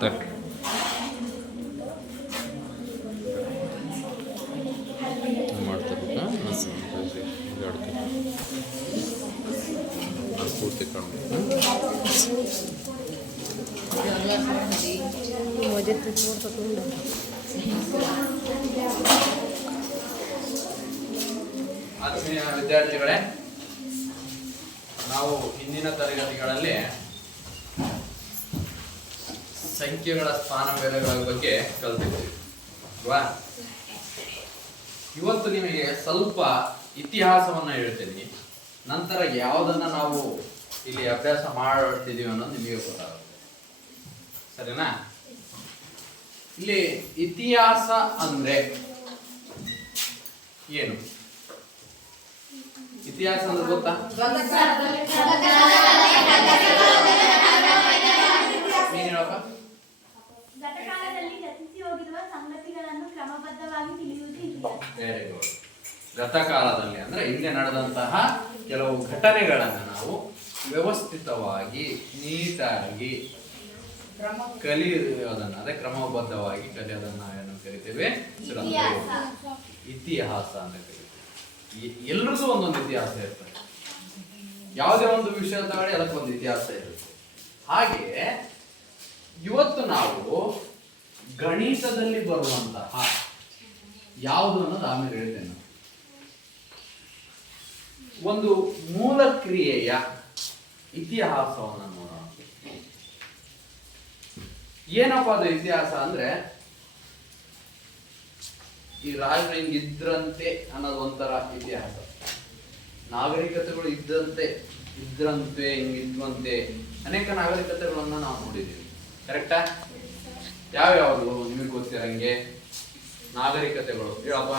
ತಕ್ ಮಾಡ್ತಾರ ಪೂರ್ತಿ ಆತ್ಮೀಯ ವಿದ್ಯಾರ್ಥಿಗಳೇ, ನಾವು ಹಿಂದಿನ ತರಗತಿಗಳಲ್ಲಿ ಸಂಖ್ಯೆಗಳ ಸ್ಥಾನ ಬೆಲೆಗಳ ಬಗ್ಗೆ ಕಲಿತಿದ್ದೀವಿ ಅಲ್ವಾ? ಇವತ್ತು ನಿಮಗೆ ಸ್ವಲ್ಪ ಇತಿಹಾಸವನ್ನ ಹೇಳ್ತೀನಿ. ನಂತರ ಯಾವುದನ್ನ ನಾವು ಇಲ್ಲಿ ಅಭ್ಯಾಸ ಮಾಡ್ತಿದೀವಿ ಅನ್ನೋದು ನಿಮಗೆ ಗೊತ್ತಾಗುತ್ತೆ. ಸರಿನಾ? ಇಲ್ಲಿ ಇತಿಹಾಸ ಅಂದ್ರೆ ಏನು? ಇತಿಹಾಸ ಅಂದ್ರೆ ಗೊತ್ತಾ? ನೀನ್ ಹೇಳಪ್ಪ. ಗತಕಾಲದಲ್ಲಿ ಗತಿಸಿ ಹೋಗಿರುವ ಸಂಗತಿಗಳನ್ನು ಕ್ರಮಬದ್ಧವಾಗಿ ತಿಳಿಯುವುದು ಇತಿಹಾಸ. Very good. ಗತಕಾಲದಲ್ಲಿ ಅಂದ್ರೆ ಹಿಂದೆ ನಡೆದಂತಹ ಕೆಲವು ಘಟನೆಗಳನ್ನು ನಾವು ವ್ಯವಸ್ಥಿತವಾಗಿ ನೀಟಾಗಿ ಕಲಿಯೋದನ್ನ, ಅದೇ ಕ್ರಮಬದ್ಧವಾಗಿ ಕಲಿಯೋದನ್ನ ಏನು ಕರಿತೇವೆ? ಇತಿಹಾಸ ಅಂತ ಕರಿತೇವೆ. ಎಲ್ರಿಗೂ ಒಂದೊಂದು ಇತಿಹಾಸ ಇರ್ತದೆ. ಯಾವುದೇ ಒಂದು ವಿಷಯ ತಗೊಳ್ಳಿ, ಅದಕ್ಕೊಂದು ಇತಿಹಾಸ ಇರುತ್ತೆ. ಹಾಗೆ ಇವತ್ತು ನಾವು ಗಣಿತದಲ್ಲಿ ಬರುವಂತಹ ಯಾವುದು ಅನ್ನೋದು ಆಮೇಲೆ ಹೇಳ್ತೇನೆ. ಒಂದು ಮೂಲ ಕ್ರಿಯೆಯ ಇತಿಹಾಸವನ್ನು ನೋಡೋಣ. ಏನಪ್ಪ ಅದು ಇತಿಹಾಸ ಅಂದ್ರೆ, ಈ ರಾಜರು ಹಿಂಗಿದ್ರಂತೆ ಅನ್ನೋದು ಒಂಥರ ಇತಿಹಾಸ. ನಾಗರಿಕತೆಗಳು ಇದ್ರಂತೆ ಹಿಂಗಿದ್ವಂತೆ ಅನೇಕ ನಾಗರಿಕತೆಗಳನ್ನ ನಾವು ನೋಡಿದ್ದೀವಿ. ಕರೆಕ್ಟಾ? ಯಾವ್ಯಾವುದು ನಿಮಗೆ ಗೊತ್ತಿರಂಗೆ ನಾಗರಿಕತೆಗಳು ಹೇಳಪ್ಪ.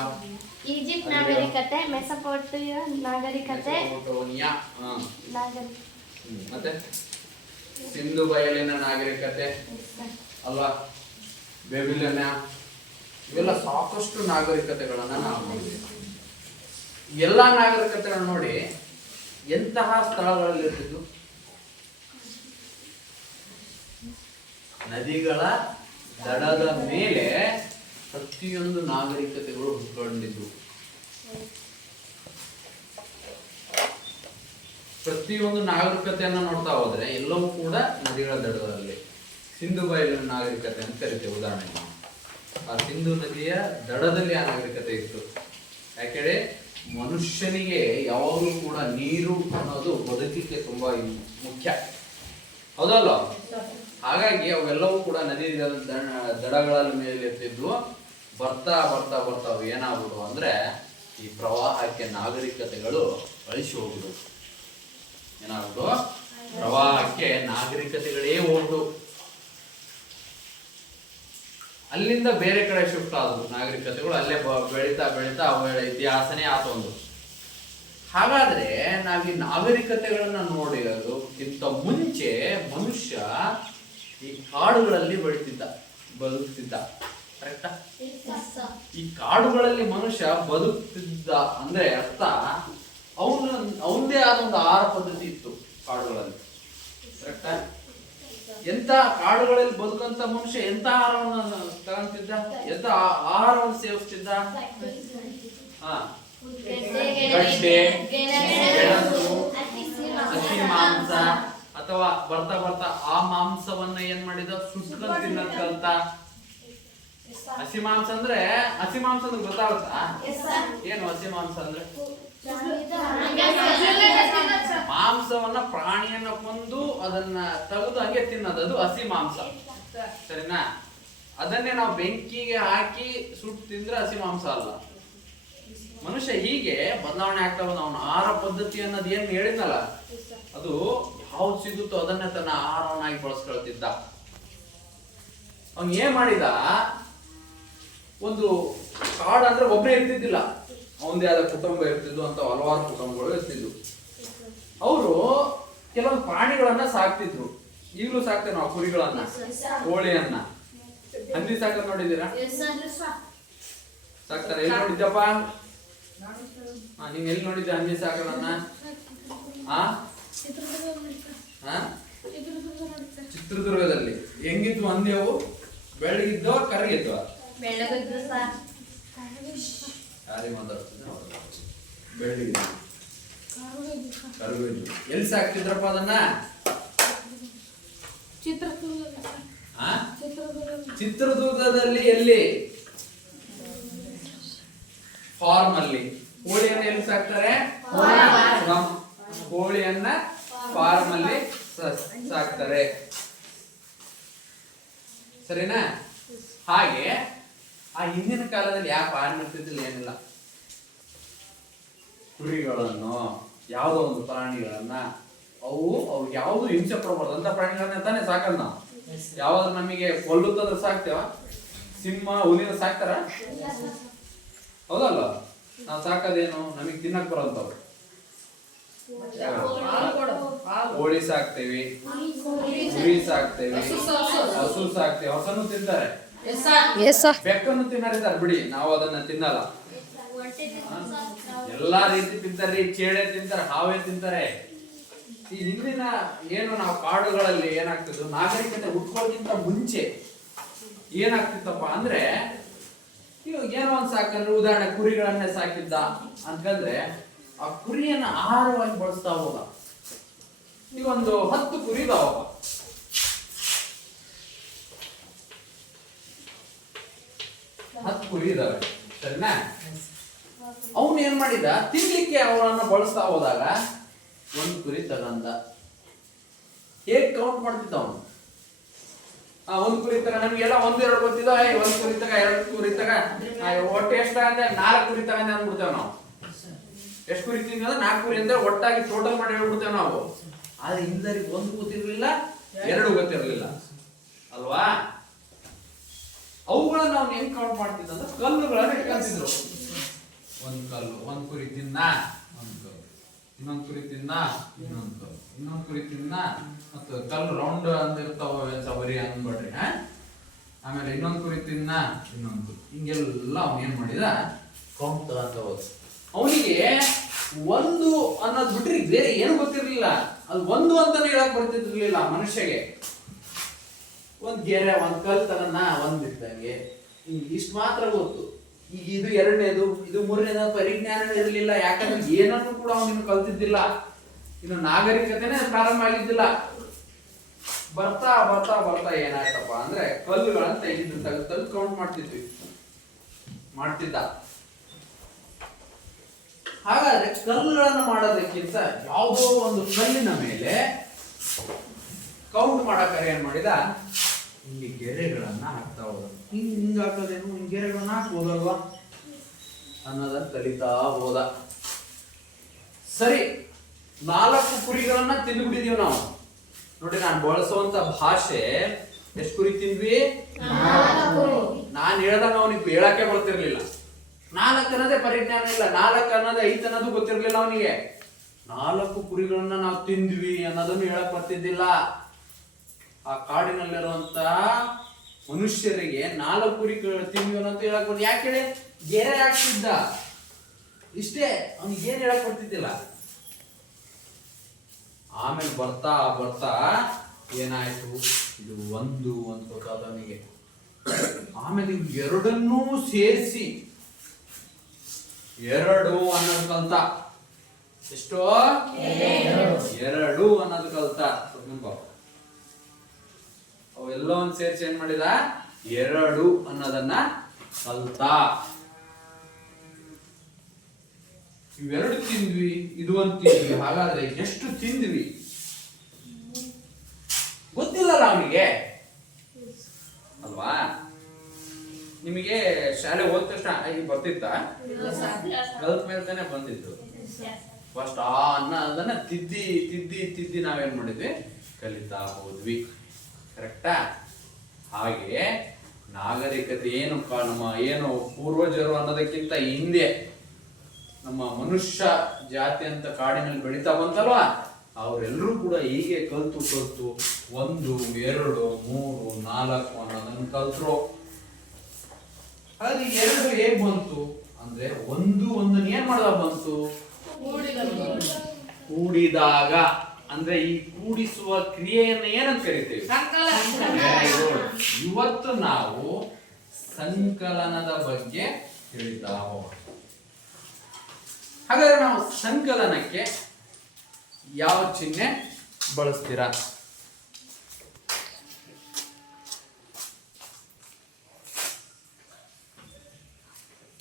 ಈಜಿಪ್ಟ್ ನಾಗರಿಕತೆ, ಮೆಸೊಪೊಟೇಮಿಯಾ ನಾಗರಿಕತೆ, ಮತ್ತೆ ಸಿಂಧು ಬಯಲಿನ ನಾಗರಿಕತೆ ಅಲ್ವಾ, ಬೆಬಿಲೋನ್, ಇವೆಲ್ಲ ಸಾಕಷ್ಟು ನಾಗರಿಕತೆಗಳನ್ನ ನಾವು ನೋಡಿದ್ದೀವಿ. ಎಲ್ಲಾ ನಾಗರಿಕತೆಗಳನ್ನ ನೋಡಿ ಎಂತಹ ಸ್ಥಳಗಳಲ್ಲಿ ಇರ್ತಿದ್ವು? ನದಿಗಳ ದಡದ ಮೇಲೆ ಪ್ರತಿಯೊಂದು ನಾಗರಿಕತೆಗಳು ಹುಟ್ಕೊಂಡಿದ್ವು. ಪ್ರತಿಯೊಂದು ನಾಗರಿಕತೆಯನ್ನ ನೋಡ್ತಾ ಹೋದ್ರೆ ಎಲ್ಲವೂ ಕೂಡ ನದಿಗಳ ದಡದಲ್ಲಿ. ಸಿಂಧು ಬಯಲಿನ ನಾಗರಿಕತೆ ಅಂತ ಕರಿತೇವೆ ಉದಾಹರಣೆಗೆ. ಆ ಸಿಂಧು ನದಿಯ ದಡದಲ್ಲಿ ಆ ನಾಗರಿಕತೆ ಇತ್ತು. ಯಾಕೆಂದ್ರೆ ಮನುಷ್ಯನಿಗೆ ಯಾವಾಗಲೂ ಕೂಡ ನೀರು ಅನ್ನೋದು ಬದುಕಿಗೆ ತುಂಬಾ ಮುಖ್ಯ, ಹೌದಲ್ಲ? ಹಾಗಾಗಿ ಅವೆಲ್ಲವೂ ಕೂಡ ನದಿ ದಡಗಳ ಮೇಲೆ ಇರ್ತಿದ್ವು. ಬರ್ತಾ ಬರ್ತಾ ಬರ್ತಾ ಏನಾಗ್ಬಿಡು ಅಂದ್ರೆ, ಈ ಪ್ರವಾಹಕ್ಕೆ ನಾಗರಿಕತೆಗಳು ಅಳಿಸಿ ಹೋಗ್ಬಿಡು. ಏನಾಗ್ಬಿಡು? ಪ್ರವಾಹಕ್ಕೆ ನಾಗರಿಕತೆಗಳೇ ಹೋಗ್ಬಿಡು. ಅಲ್ಲಿಂದ ಬೇರೆ ಕಡೆ ಶಿಫ್ಟ್ ಆದವು ನಾಗರಿಕತೆಗಳು. ಅಲ್ಲೇ ಬೆಳೀತಾ ಬೆಳೀತಾ ಅವುಗಳ ಇತಿಹಾಸನೇ ಆತೊಂದು. ಹಾಗಾದ್ರೆ ನಾವ್ ಈ ನಾಗರಿಕತೆಗಳನ್ನ ನೋಡಿರೋದಕ್ಕಿಂತ ಮುಂಚೆ ಮನುಷ್ಯ ಈ ಕಾಡುಗಳಲ್ಲಿ ಬದುಕ್ತಿದ್ದ. ಕರೆಕ್ಟಾ? ಈ ಕಾಡುಗಳಲ್ಲಿ ಮನುಷ್ಯ ಬದುಕ್ತಿದ್ದ ಅಂದ್ರೆ ಅರ್ಥ ಅವನದೇ ಆದ ಒಂದು ಆಹಾರ ಪದ್ಧತಿ ಇತ್ತು ಕಾಡುಗಳಲ್ಲಿ. ಕರೆಕ್ಟಾ? ಎಂತ ಕಾಡುಗಳಲ್ಲಿ ಬದುಕಂತ ಮನುಷ್ಯ ಎಂತ ಆಹಾರವನ್ನು ತಗೊಂತಿದ್ದ, ಎಂತ ಆಹಾರವನ್ನು ಸೇವಿಸ್ತಿದ್ದ? ಗಡ್ಡೆ, ಗೆಣಸು, ಹಸಿ ಮಾಂಸ, ಅಥವಾ ಬರ್ತಾ ಬರ್ತಾ ಆ ಮಾಂಸವನ್ನ ಏನ್ ಮಾಡಿದ? ಸುಟ್ಕೊಂಡು ತಿನ್ನೋದ್ ಕಲ್ತ. ಹಸಿ ಮಾಂಸ ಅಂದ್ರೆ ಗೊತ್ತಾಗುತ್ತಾ? ಏನು ಹಸಿ ಮಾಂಸ ಅಂದ್ರೆ? ಮಾಂಸವನ್ನ, ಪ್ರಾಣಿಯನ್ನ ಕೊಂದು ಅದನ್ನ ತೆಗೆದು ಹಂಗೆ ತಿನ್ನೋದು, ಅದು ಹಸಿ ಮಾಂಸ. ಸರಿನಾ? ಅದನ್ನೇ ನಾವು ಬೆಂಕಿಗೆ ಹಾಕಿ ಸುಟ್ಟು ತಿಂದ್ರೆ ಹಸಿ ಮಾಂಸ ಅಲ್ಲ. ಮನುಷ್ಯ ಹೀಗೆ ಬದಲಾವಣೆ ಆಗ್ತಾ ಬಂದ. ಅವನ ಆಹಾರ ಪದ್ಧತಿ ಅನ್ನೋದು ಏನ್ ಹೇಳಿದ್ನಲ್ಲ, ಅದು ಯಾವ್ದು ಸಿಗುತ್ತೋ ಅದನ್ನೇ ತನ್ನ ಆಹಾರವನ್ನಾಗಿ ಬಳಸ್ಕೊಳ್ತಿದ್ದ. ಅವನ್ ಏನ್ ಮಾಡಿದ? ಒಂದು ಕಾಡು ಅಂದ್ರೆ ಒಬ್ಬರೇ ಇರ್ತಿದ್ದಿಲ್ಲ, ಅವನದೇ ಆದ ಕುಟುಂಬ ಇರ್ತಿದ್ವು, ಅಂತ ಹಲವಾರು ಕುಟುಂಬಗಳು ಇರ್ತಿದ್ವು. ಅವರು ಕೆಲವೊಂದು ಪ್ರಾಣಿಗಳನ್ನ ಸಾಕ್ತಿದ್ರು. ಈಗಲೂ ಸಾಕ್ತೇವೆ ನಾವು ಕುರಿಗಳನ್ನ, ಕೋಳಿಯನ್ನ, ಹಂದಿ ಸಾಕೋದ್ ನೋಡಿದ್ದೀರಾ? ಸಾಕ್ತಾರೆ. ಎಲ್ಲಿ ನೋಡಿದ್ದಪ್ಪ? ನೀನ್ ಎಲ್ಲಿ ನೋಡಿದ್ದೆ ಹಂದಿ ಸಾಕೋದನ್ನ? ಚಿತ್ರದುರ್ಗದಲ್ಲಿ ಹೆಂಗಿದ್ವು ಅಂದ್ಯವು? ಬೆಳಗಿದ್ವ ಕರಗಿದ್ವ? ಬೆಳ್ಳಗಿದ್ರು ಸರ್. ಯಾರಿಗೆ ಮಾತಾಡ್ತಿದ್ದೆ? ಬೆಳಗಿದ್ವು ಕರಗಿದ್ವು. ಎಲ್ಲಿ ಸಾಕ್ತಿದ್ರಪ್ಪ ಅದನ್ನ? ಚಿತ್ರದುರ್ಗದಲ್ಲಿ. ಎಲ್ಲಿ? ಫಾರ್ಮ್ ಅಲ್ಲಿ. ಕೋಳಿಯನ್ನ ಎಲ್ಲಿ ಸಾಕ್ತಾರೆ? ಕೋಳಿಯನ್ನ ಫಾರ್ಮ್ ಅಲ್ಲಿ ಸಾಕ್ತಾರೆ. ಸರಿನಾ? ಹಾಗೆ ಆ ಹಿಂದಿನ ಕಾಲದಲ್ಲಿ ಯಾವ ಫಾರ್ಮ್ ಇರ್ತಿದ್ದಿಲ್ಲ, ಏನಿಲ್ಲ. ಕುರಿಗಳನ್ನು, ಯಾವುದೋ ಒಂದು ಪ್ರಾಣಿಗಳನ್ನ, ಅವು ಯಾವುದು ಹಿಂಸೆ ಪಡಬಾರ್ದು ಅಂತ ಪ್ರಾಣಿಗಳನ್ನ ತಾನೇ ಸಾಕಲ್ಲ ನಾವು. ಯಾವ್ದು ನಮಗೆ ಕೊಲ್ಲುತ್ತಂದ್ರೆ ಸಾಕ್ತೇವ? ಸಿಂಹ, ಹುಲಿನ ಸಾಕ್ತಾರ? ಹೌದಲ್ಲ? ನಾವು ಸಾಕೋದೇನು? ನಮಗೆ ತಿನ್ನಕ್ ಬರೋಂಥವ್ರು. ಕೋಳಿ ಸಾಕ್ತೇವಿ, ಕುರಿ ಸಾಕ್ತೇವಿ, ಹಸು ಸಾಕ್ತೇವೆ. ಹಸನು ತಿಂತಾರೆ, ಬೆಕ್ಕನ್ನು ತಿನ್ನರಿದ್ದಾರೆ ಬಿಡಿ, ನಾವು ಅದನ್ನ ತಿನ್ನಲ್ಲ. ಎಲ್ಲಾ ರೀತಿ ತಿಂತಾರೆ. ಚೇಳೆ ತಿಂತಾರೆ, ಹಾವೇ ತಿಂತಾರೆ. ಈ ಹಿಂದಿನ ಏನು ನಾವು ಕಾಡುಗಳಲ್ಲಿ ಏನಾಗ್ತಿದ್ದು, ನಾಗರಿಕತೆ ಹುಟ್ಕೊಳ್ಳೋಕ್ಕಿಂತ ಮುಂಚೆ ಏನಾಗ್ತಿತ್ತಪ್ಪ ಅಂದ್ರೆ, ಇವಾಗ ಏನೋ ಒಂದ್ ಸಾಕಂದ್ರೆ, ಉದಾಹರಣೆ ಕುರಿಗಳನ್ನೇ ಸಾಕಿದ್ದ ಅಂತಂದ್ರೆ ಆ ಕುರಿಯನ್ನ ಆಹಾರವಾಗಿ ಬಳಸ್ತಾ ಹೋಗ. ಈಗ ಒಂದು 10 ಕುರಿ ಇದಾವ, 10 ಕುರಿ ಇದಾವೆ, ಸರಿನಾ? ಅವನು ಏನ್ ಮಾಡಿದ, ತಿನ್ಲಿಕ್ಕೆ ಅವಳನ್ನ ಬಳಸ್ತಾ ಹೋದಾಗ ಒಂದು ಕುರಿ ತಗಂದ. ಹೇಗ್ ಕೌಂಟ್ ಮಾಡ್ತಿದ್ದ ಅವನು? ಒಂದು ಕುರಿ ತಗ, ನಮ್ಗೆಲ್ಲ 1-2 ಗೊತ್ತಿದ್ದ. ಒಂದು ಕುರಿ ತಗ, 2 ಕುರಿ ತಗ, ಒಟ್ಟು ಎಷ್ಟ ಅಂದ್ರೆ 4 ಕುರಿ ತಗಂದೆ ಅಂದ್ಬಿಡ್ತೇವೆ ನಾವು. ಎಷ್ಟು ಕುರಿ ತಿಂದ್ರೆ 4 ಕುರಿ ಅಂದ್ರೆ ಒಟ್ಟಾಗಿ ಟೋಟಲ್ ಮಾಡಿ ಹೇಳ್ಬಿಡ್ತೇವೆ ನಾವು. ಆದ್ರೆ ಹಿಂದರಿಗೆ 1 ಗೊತ್ತಿರ್ಲಿಲ್ಲ, 2 ಗೊತ್ತಿರ್ಲಿಲ್ಲ ಅಲ್ವಾ? ಅವುಗಳನ್ನ ನಾವು ಹೆಂಗ್ ಕೌಂಟ್ ಮಾಡ್ತಿದ್ದ ಅಂದ್ರೆ ಕಲ್ಲುಗಳನ್ನ ಇಟ್ಕೊಂತಿದ್ರು. ಒಂದು ಕಲ್ಲು, ಒಂದು ಕುರಿ ತಿನ್ನ, ಒಂದು ಕಲ್ಲು, ಇನ್ನೊಂದು ಕುರಿ ತಿನ್ನ, ಇನ್ನೊಂದು ಕಲ್ಲು, ಇನ್ನೊಂದು ಕುರಿ ತಿನ್ನ, ಮತ್ತು ಕಲ್ಲು ರೌಂಡ್ ಅಂದಿರ್ತಾವ, ಬರಿ ಅಂದ್ಬಿಡ್ರಿ. ಆಮೇಲೆ ಇನ್ನೊಂದು ಕುರಿ ತಿನ್ನ, ಇನ್ನೊಂದು ಕುರಿ, ಹಿಂಗೆಲ್ಲ ಅವ್ನು ಏನ್ ಮಾಡಿದ, ಕೌಂಟ್ ತಗೊಂತ ಹೋದ. ಅವನಿಗೆ 1 ಅನ್ನೋದು ಬಿಟ್ರಿ ಬೇರೆ ಏನು ಗೊತ್ತಿರ್ಲಿಲ್ಲ. ಅದು 1 ಅಂತಾನೆ ಹೇಳಕ್ ಬರ್ತಿರ್ಲಿಲ್ಲ ಮನುಷ್ಯಗೆ. ಒಂದ್ ಗೆರೆ, ಒಂದ್ ಕಲ್ ತಗನ, ಒಂದ್ ಇದ್ದಂಗೆ ಇಷ್ಟು ಮಾತ್ರ ಗೊತ್ತು. ಈಗ ಇದು 2ನೇದು, ಇದು 3ನೇದು ಪರಿಜ್ಞಾನ ಇರಲಿಲ್ಲ. ಯಾಕಂದ್ರೆ ಏನನ್ನು ಕೂಡ ಅವನಿನ್ನು ಕಲ್ತಿದ್ದಿಲ್ಲ. ಇನ್ನು ನಾಗರಿಕತೆನೇ ಪ್ರಾರಂಭ ಆಗಿದ್ದಿಲ್ಲ. ಬರ್ತಾ ಬರ್ತಾ ಬರ್ತಾ ಏನಾಯ್ತಪ್ಪ ಅಂದ್ರೆ, ಕಲ್ಲುಗಳನ್ನ ತೆಗೆದು ಕೌಂಟ್ ಮಾಡ್ತಿದ್ದ. ಹಾಗಾದ್ರೆ ಕಲ್ಲುಗಳನ್ನು ಮಾಡೋದಕ್ಕಿಂತ ಯಾವುದೋ ಒಂದು ಕಲ್ಲಿನ ಮೇಲೆ ಕೌಂಟ್ ಮಾಡಕ್ಕಾರೆ ಏನ್ ಮಾಡಿದ, ಹಿಂಗೆ ಗೆರೆಗಳನ್ನ ಹಾಕ್ತಾ ಹೋದ. ಹಿಂಗ ಹಾಕೋದೇನು, ಹಿಂಗ್ ಗೆರೆಗಳನ್ನ ಹಾಕ್ಬೋದಲ್ವಾ ಅನ್ನೋದನ್ನ ಕಲಿತಾ ಹೋದ. ಸರಿ, 4 ಕುರಿಗಳನ್ನ ತಿಂದ್ಬಿಟ್ಟಿದೀವಿ ನಾವು. ನೋಡಿ, ನಾನು ಬಳಸುವಂತ ಭಾಷೆ, ಎಷ್ಟು ಕುರಿ ತಿಂದ್ವಿ? ನಾನು ಹೇಳ್ದಂಗ ಅವನಿಗೆ ಹೇಳಕ್ಕೆ ಬರ್ತಿರ್ಲಿಲ್ಲ. 4 ಅನ್ನೋದೇ ಪರಿಜ್ಞಾನ ಇಲ್ಲ, 4 ಅನ್ನೋದೇ 5 ಅನ್ನೋದು ಗೊತ್ತಿರ್ಲಿಲ್ಲ ಅವನಿಗೆ. 4 ಕುರಿಗಳನ್ನ ನಾವು ತಿಂದ್ವಿ ಅನ್ನೋದನ್ನು ಹೇಳಕ್ ಬರ್ತಿದ್ದಿಲ್ಲ. ಆ ಕಾಡಿನಲ್ಲಿರುವಂತ ಮನುಷ್ಯರಿಗೆ 4 ಕುರಿ ತಿಂದ್ವಿ ಅನ್ನೋದು ಹೇಳಕ್ ಬರ್ತಿ. ಯಾಕೆ ಹೇಳಿ? ಗೆರೆ ಹಾಕ್ತಿದ್ದ, ಇಷ್ಟೇ. ಅವ್ನಿಗೆ ಏನ್ ಹೇಳಕ್ ಬರ್ತಿದ್ದಿಲ್ಲ. ಆಮೇಲೆ ಬರ್ತಾ ಬರ್ತಾ ಏನಾಯ್ತು, ಇದು 1 ಅಂತ ಗೊತ್ತಾದ ಅವನಿಗೆ. ಆಮೇಲೆ ಇವ್ 2 ಸೇರಿಸಿ 2 ಅನ್ನೋದು ಕಲ್ತ. ಎಷ್ಟು? 2 ಅನ್ನೋದು ಕಲ್ತ. ಅವೆಲ್ಲವನ್ನು ಸೇರಿಸಿ ಏನ್ ಮಾಡಿದ, 2 ಅನ್ನೋದನ್ನ ಕಲ್ತ. ಇವೆರಡು ತಿಂದ್ವಿ, ಇದು ಒಂದು ತಿಂದ್ವಿ. ಹಾಗಾದ್ರೆ ಎಷ್ಟು ತಿಂದ್ವಿ ಗೊತ್ತಿಲ್ಲಲ್ಲ ಅವನಿಗೆ ಅಲ್ವಾ? ನಿಮಗೆ ಶಾಲೆ ಹೋದ ತಕ್ಷಣ ಈಗ ಬರ್ತಿತ್ತ? 12th ಮೇಲೆ ತಾನೆ ಬಂದಿತ್ತು. ಫಸ್ಟ್ ಆ ಅನ್ನೋದನ್ನ ತಿದ್ದಿ ತಿದ್ದಿ ತಿದ್ದಿ ನಾವೇನ್ ಮಾಡಿದ್ವಿ, ಕಲಿತಾ ಹೋದ್ವಿ. ಕರೆಕ್ಟಾ? ಹಾಗೆ ನಾಗರಿಕತೆ ಏನು, ನಮ್ಮ ಏನು ಪೂರ್ವಜರು ಅನ್ನೋದಕ್ಕಿಂತ ಹಿಂದೆ ನಮ್ಮ ಮನುಷ್ಯ ಜಾತಿ ಅಂತ ಕಾಡಿನಲ್ಲಿ ಬೆಳೀತಾ ಬಂತಲ್ವಾ, ಅವರೆಲ್ಲರೂ ಕೂಡ ಹೀಗೆ ಕಲ್ತು 1, 2, 3, 4 ಅನ್ನೋದನ್ನು ಕಲ್ತರು. ಹಾಗಾಗಿ 2 ಹೇಗ್ ಬಂತು ಅಂದ್ರೆ, ಒಂದನ್ನ ಏನ್ ಮಾಡಿದಾಗ ಬಂತು, ಕೂಡಿದಾಗ. ಅಂದ್ರೆ ಈ ಕೂಡಿಸುವ ಕ್ರಿಯೆಯನ್ನು ಏನಂತ ಕರಿತೀವಿ? Very good. ಇವತ್ತು ನಾವು ಸಂಕಲನದ ಬಗ್ಗೆ ತಿಳಿತಾ ಹೋಗೋಣ. ಹಾಗಾದ್ರೆ ನಾವು ಸಂಕಲನಕ್ಕೆ ಯಾವ ಚಿಹ್ನೆ ಬಳಸ್ತೀರಾ?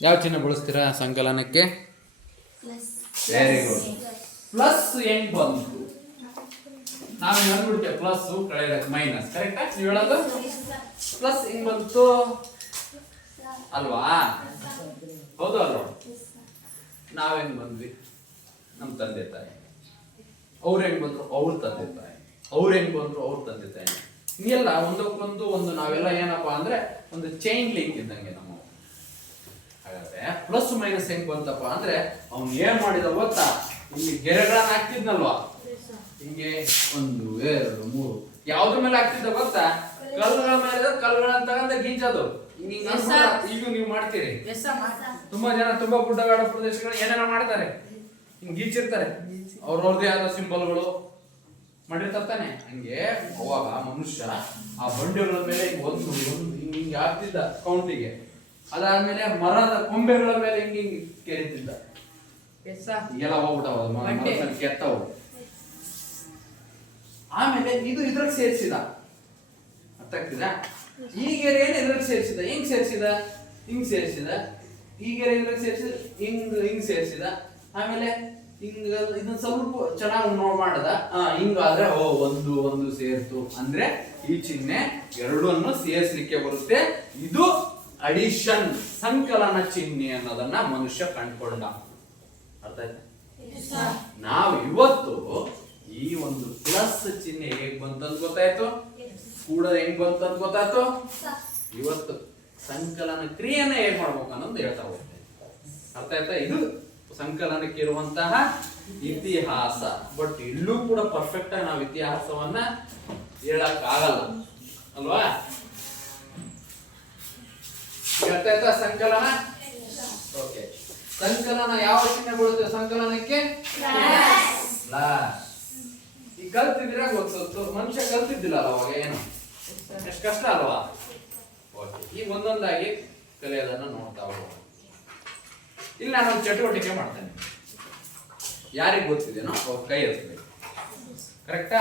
ಯಾವ ಚಿಹ್ನೆ ಬಳಸ್ತೀರಾ ಸಂಕಲನಕ್ಕೆ? Very good. ಪ್ಲಸ್ ಹೆಂಗ್ ಬಂತು? ನಾವು ಹೇಳ್ಬಿಡ್ತೇವೆ ಪ್ಲಸ್ ಕಳೆದ ಮೈನಸ್. ಕರೆಕ್ಟಾ ನೀವು ಹೇಳೋದು? ಪ್ಲಸ್ ಹೆಂಗ್ ಬಂತು ಅಲ್ವಾ? ಹೌದು ಅಲ್ವಾ? ನಾವೇನ್ ಬಂದ್ವಿ? ನಮ್ಮ ತಂದೆ ತಾಯಿ. ಅವ್ರು ಹೆಂಗ್ ಬಂದ್ರು? ಅವ್ರ ತಂದೆ ತಾಯಿ. ಅವ್ರು ಹೆಂಗ್ ಬಂದ್ರು? ಅವ್ರ ತಂದೆ ತಾಯಿ. ಹಿಂಗೆಲ್ಲ ಒಂದಕ್ಕೊಂದು ಒಂದು ನಾವೆಲ್ಲ ಏನಪ್ಪಾ ಅಂದ್ರೆ ಒಂದು ಚೈನ್ ಲಿಂಕ್ ಇದ್ದಂಗೆ ನಮ್ಮ. ಹಾಗಾದ್ರೆ ಪ್ಲಸ್ ಮೈನಸ್ ಹೆಂಗ್ ಬಂತಪ್ಪ ಅಂದ್ರೆ ಅವ್ನು ಏನ್ ಮಾಡಿದ ಗೊತ್ತಾ? ಇಲ್ಲಿ ಗೆರೆಗಳನ್ನ ಹಾಕ್ತಿದ್ನಲ್ವಾ? ಹಿಂಗೆ 1 2 3 ಯಾವ್ದ್ರ ಮೇಲೆ ಹಾಕ್ತಿದ್ದ ಗೊತ್ತಾ? ಕಲ್ಲುಗಳ ಮೇಲೆ ಕಲ್ಲುಗಳನ್ನ ತಗೊಂಡ ಗೀಚೋದು. ಈಗ ನೀವು ಮಾಡ್ತೀರಿ. ತುಂಬಾ ಜನ ತುಂಬಾ ಗುಡ್ಡಗಾಡ ಪ್ರದೇಶಗಳು ಏನೇನೋ ಮಾಡ್ತಾರೆ, ಹಿಂಗ್ ಗೀಚಿರ್ತಾರೆ. ಅವ್ರವ್ರದೇ ಆದ ಸಿಂಬಲ್ಗಳು ಮಾಡಿರ್ತಾನೆ. ಹಂಗೆ ಅವಾಗ ಮನುಷ್ಯ ಆ ಬಂಡೆಗಳ ಮೇಲೆ ಒಂದು ಹಿಂಗೆ ಹಾಕ್ತಿದ್ದ ಕೌಂಟಿಗೆ. ಅದಾದ್ಮೇಲೆ ಮರದ ಕೊಂಬೆಗಳ ಮೇಲೆ ಹಿಂಗೆ ಕೇರಿತಿದ್ದ. ಎಲ್ಲ ಹೋಗ್ಬಿಟ್ಟವ ಕೆತ್ತವು. ಆಮೇಲೆ ಇದು ಇದ್ರಾಗ ಸೇರಿಸಿದ. ಅರ್ಥ ಆಗ್ತಿದಾ? ಈ ಗೆರೆಯನ್ನು ಇದ್ರಾಗ ಸೇರಿಸಿದ. ಹೆಂಗ್ ಸೇರಿಸಿದ? ಹಿಂಗ್ ಸೇರಿಸಿದ. ಈ ಗೆರೆ ಇದ್ರಾಗ ಸೇರಿಸಿದ. ಹಿಂಗ್ ಸೇರಿಸಿದ. ಆಮೇಲೆ ಹಿಂಗ ಇದನ್ನ ಸ್ವಲ್ಪ ಚೆನ್ನಾಗಿ ಮಾಡದ. ಹಿಂಗಾದ್ರೆ ಒಂದು ಸೇರ್ತು ಅಂದ್ರೆ ಈ ಚಿಹ್ನೆ ಎರಡನ್ನು ಸೇರಿಸಲಿಕ್ಕೆ ಬರುತ್ತೆ. ಇದು ಅಡಿಷನ್, ಸಂಕಲನ ಚಿಹ್ನೆ ಅನ್ನೋದನ್ನ ಮನುಷ್ಯ ಕಂಡುಕೊಂಡ. ಅರ್ಥ ಆಯ್ತಾ? ನಾವು ಇವತ್ತು ಈ ಒಂದು ಪ್ಲಸ್ ಚಿಹ್ನೆ ಹೇಗ್ ಬಂತಂತ ಗೊತ್ತಾಯ್ತು, ಕೂಡ ಹೆಂಗ್ ಬಂತಂತ ಗೊತ್ತಾಯ್ತು. ಇವತ್ತು ಸಂಕಲನ ಕ್ರಿಯೆಯನ್ನ ಹೇಗ್ ಮಾಡ್ಬೇಕು ಅನ್ನೋದು ಹೇಳ್ತಾ ಹೋಗ್ತೇವೆ. ಅರ್ಥ ಆಯ್ತಾ? ಇದು ಸಂಕಲನಕ್ಕೆ ಇರುವಂತಹ ಇತಿಹಾಸ. ಬಟ್ ಇಲ್ಲೂ ಕೂಡ ಪರ್ಫೆಕ್ಟ್ ಆಗಿ ನಾವು ಇತಿಹಾಸವನ್ನ ಹೇಳಕ್ ಆಗಲ್ಲ ಅಲ್ವಾ? ಅರ್ಥ ಆಯ್ತಾ? ಸಂಕಲನ. ಓಕೆ, ಸಂಕಲನ ಯಾವ ಚಿಹ್ನೆ ಬರುತ್ತೆ ಸಂಕಲನಕ್ಕೆ? ಈ ಕಲ್ತಿದ್ರೆ ಗೊತ್ತು. ಮನುಷ್ಯ ಕಲ್ತಿದ್ದಿಲ್ಲ ಅವಾಗ ಏನು ಎಷ್ಟು ಕಷ್ಟ ಅಲ್ವಾ? ಓಕೆ, ಈಗ ಒಂದೊಂದಾಗಿ ಕಲಿಯೋದನ್ನ ನೋಡ್ತಾ ಹೋಗೋಣ. ಇಲ್ಲಿ ನಾನು ಚಟುವಟಿಕೆ ಮಾಡ್ತೇನೆ. ಯಾರಿಗೆ ಗೊತ್ತಿದೆನೋ ಅವ್ರ ಕೈ ಎತ್ತಬೇಕು. ಕರೆಕ್ಟಾ?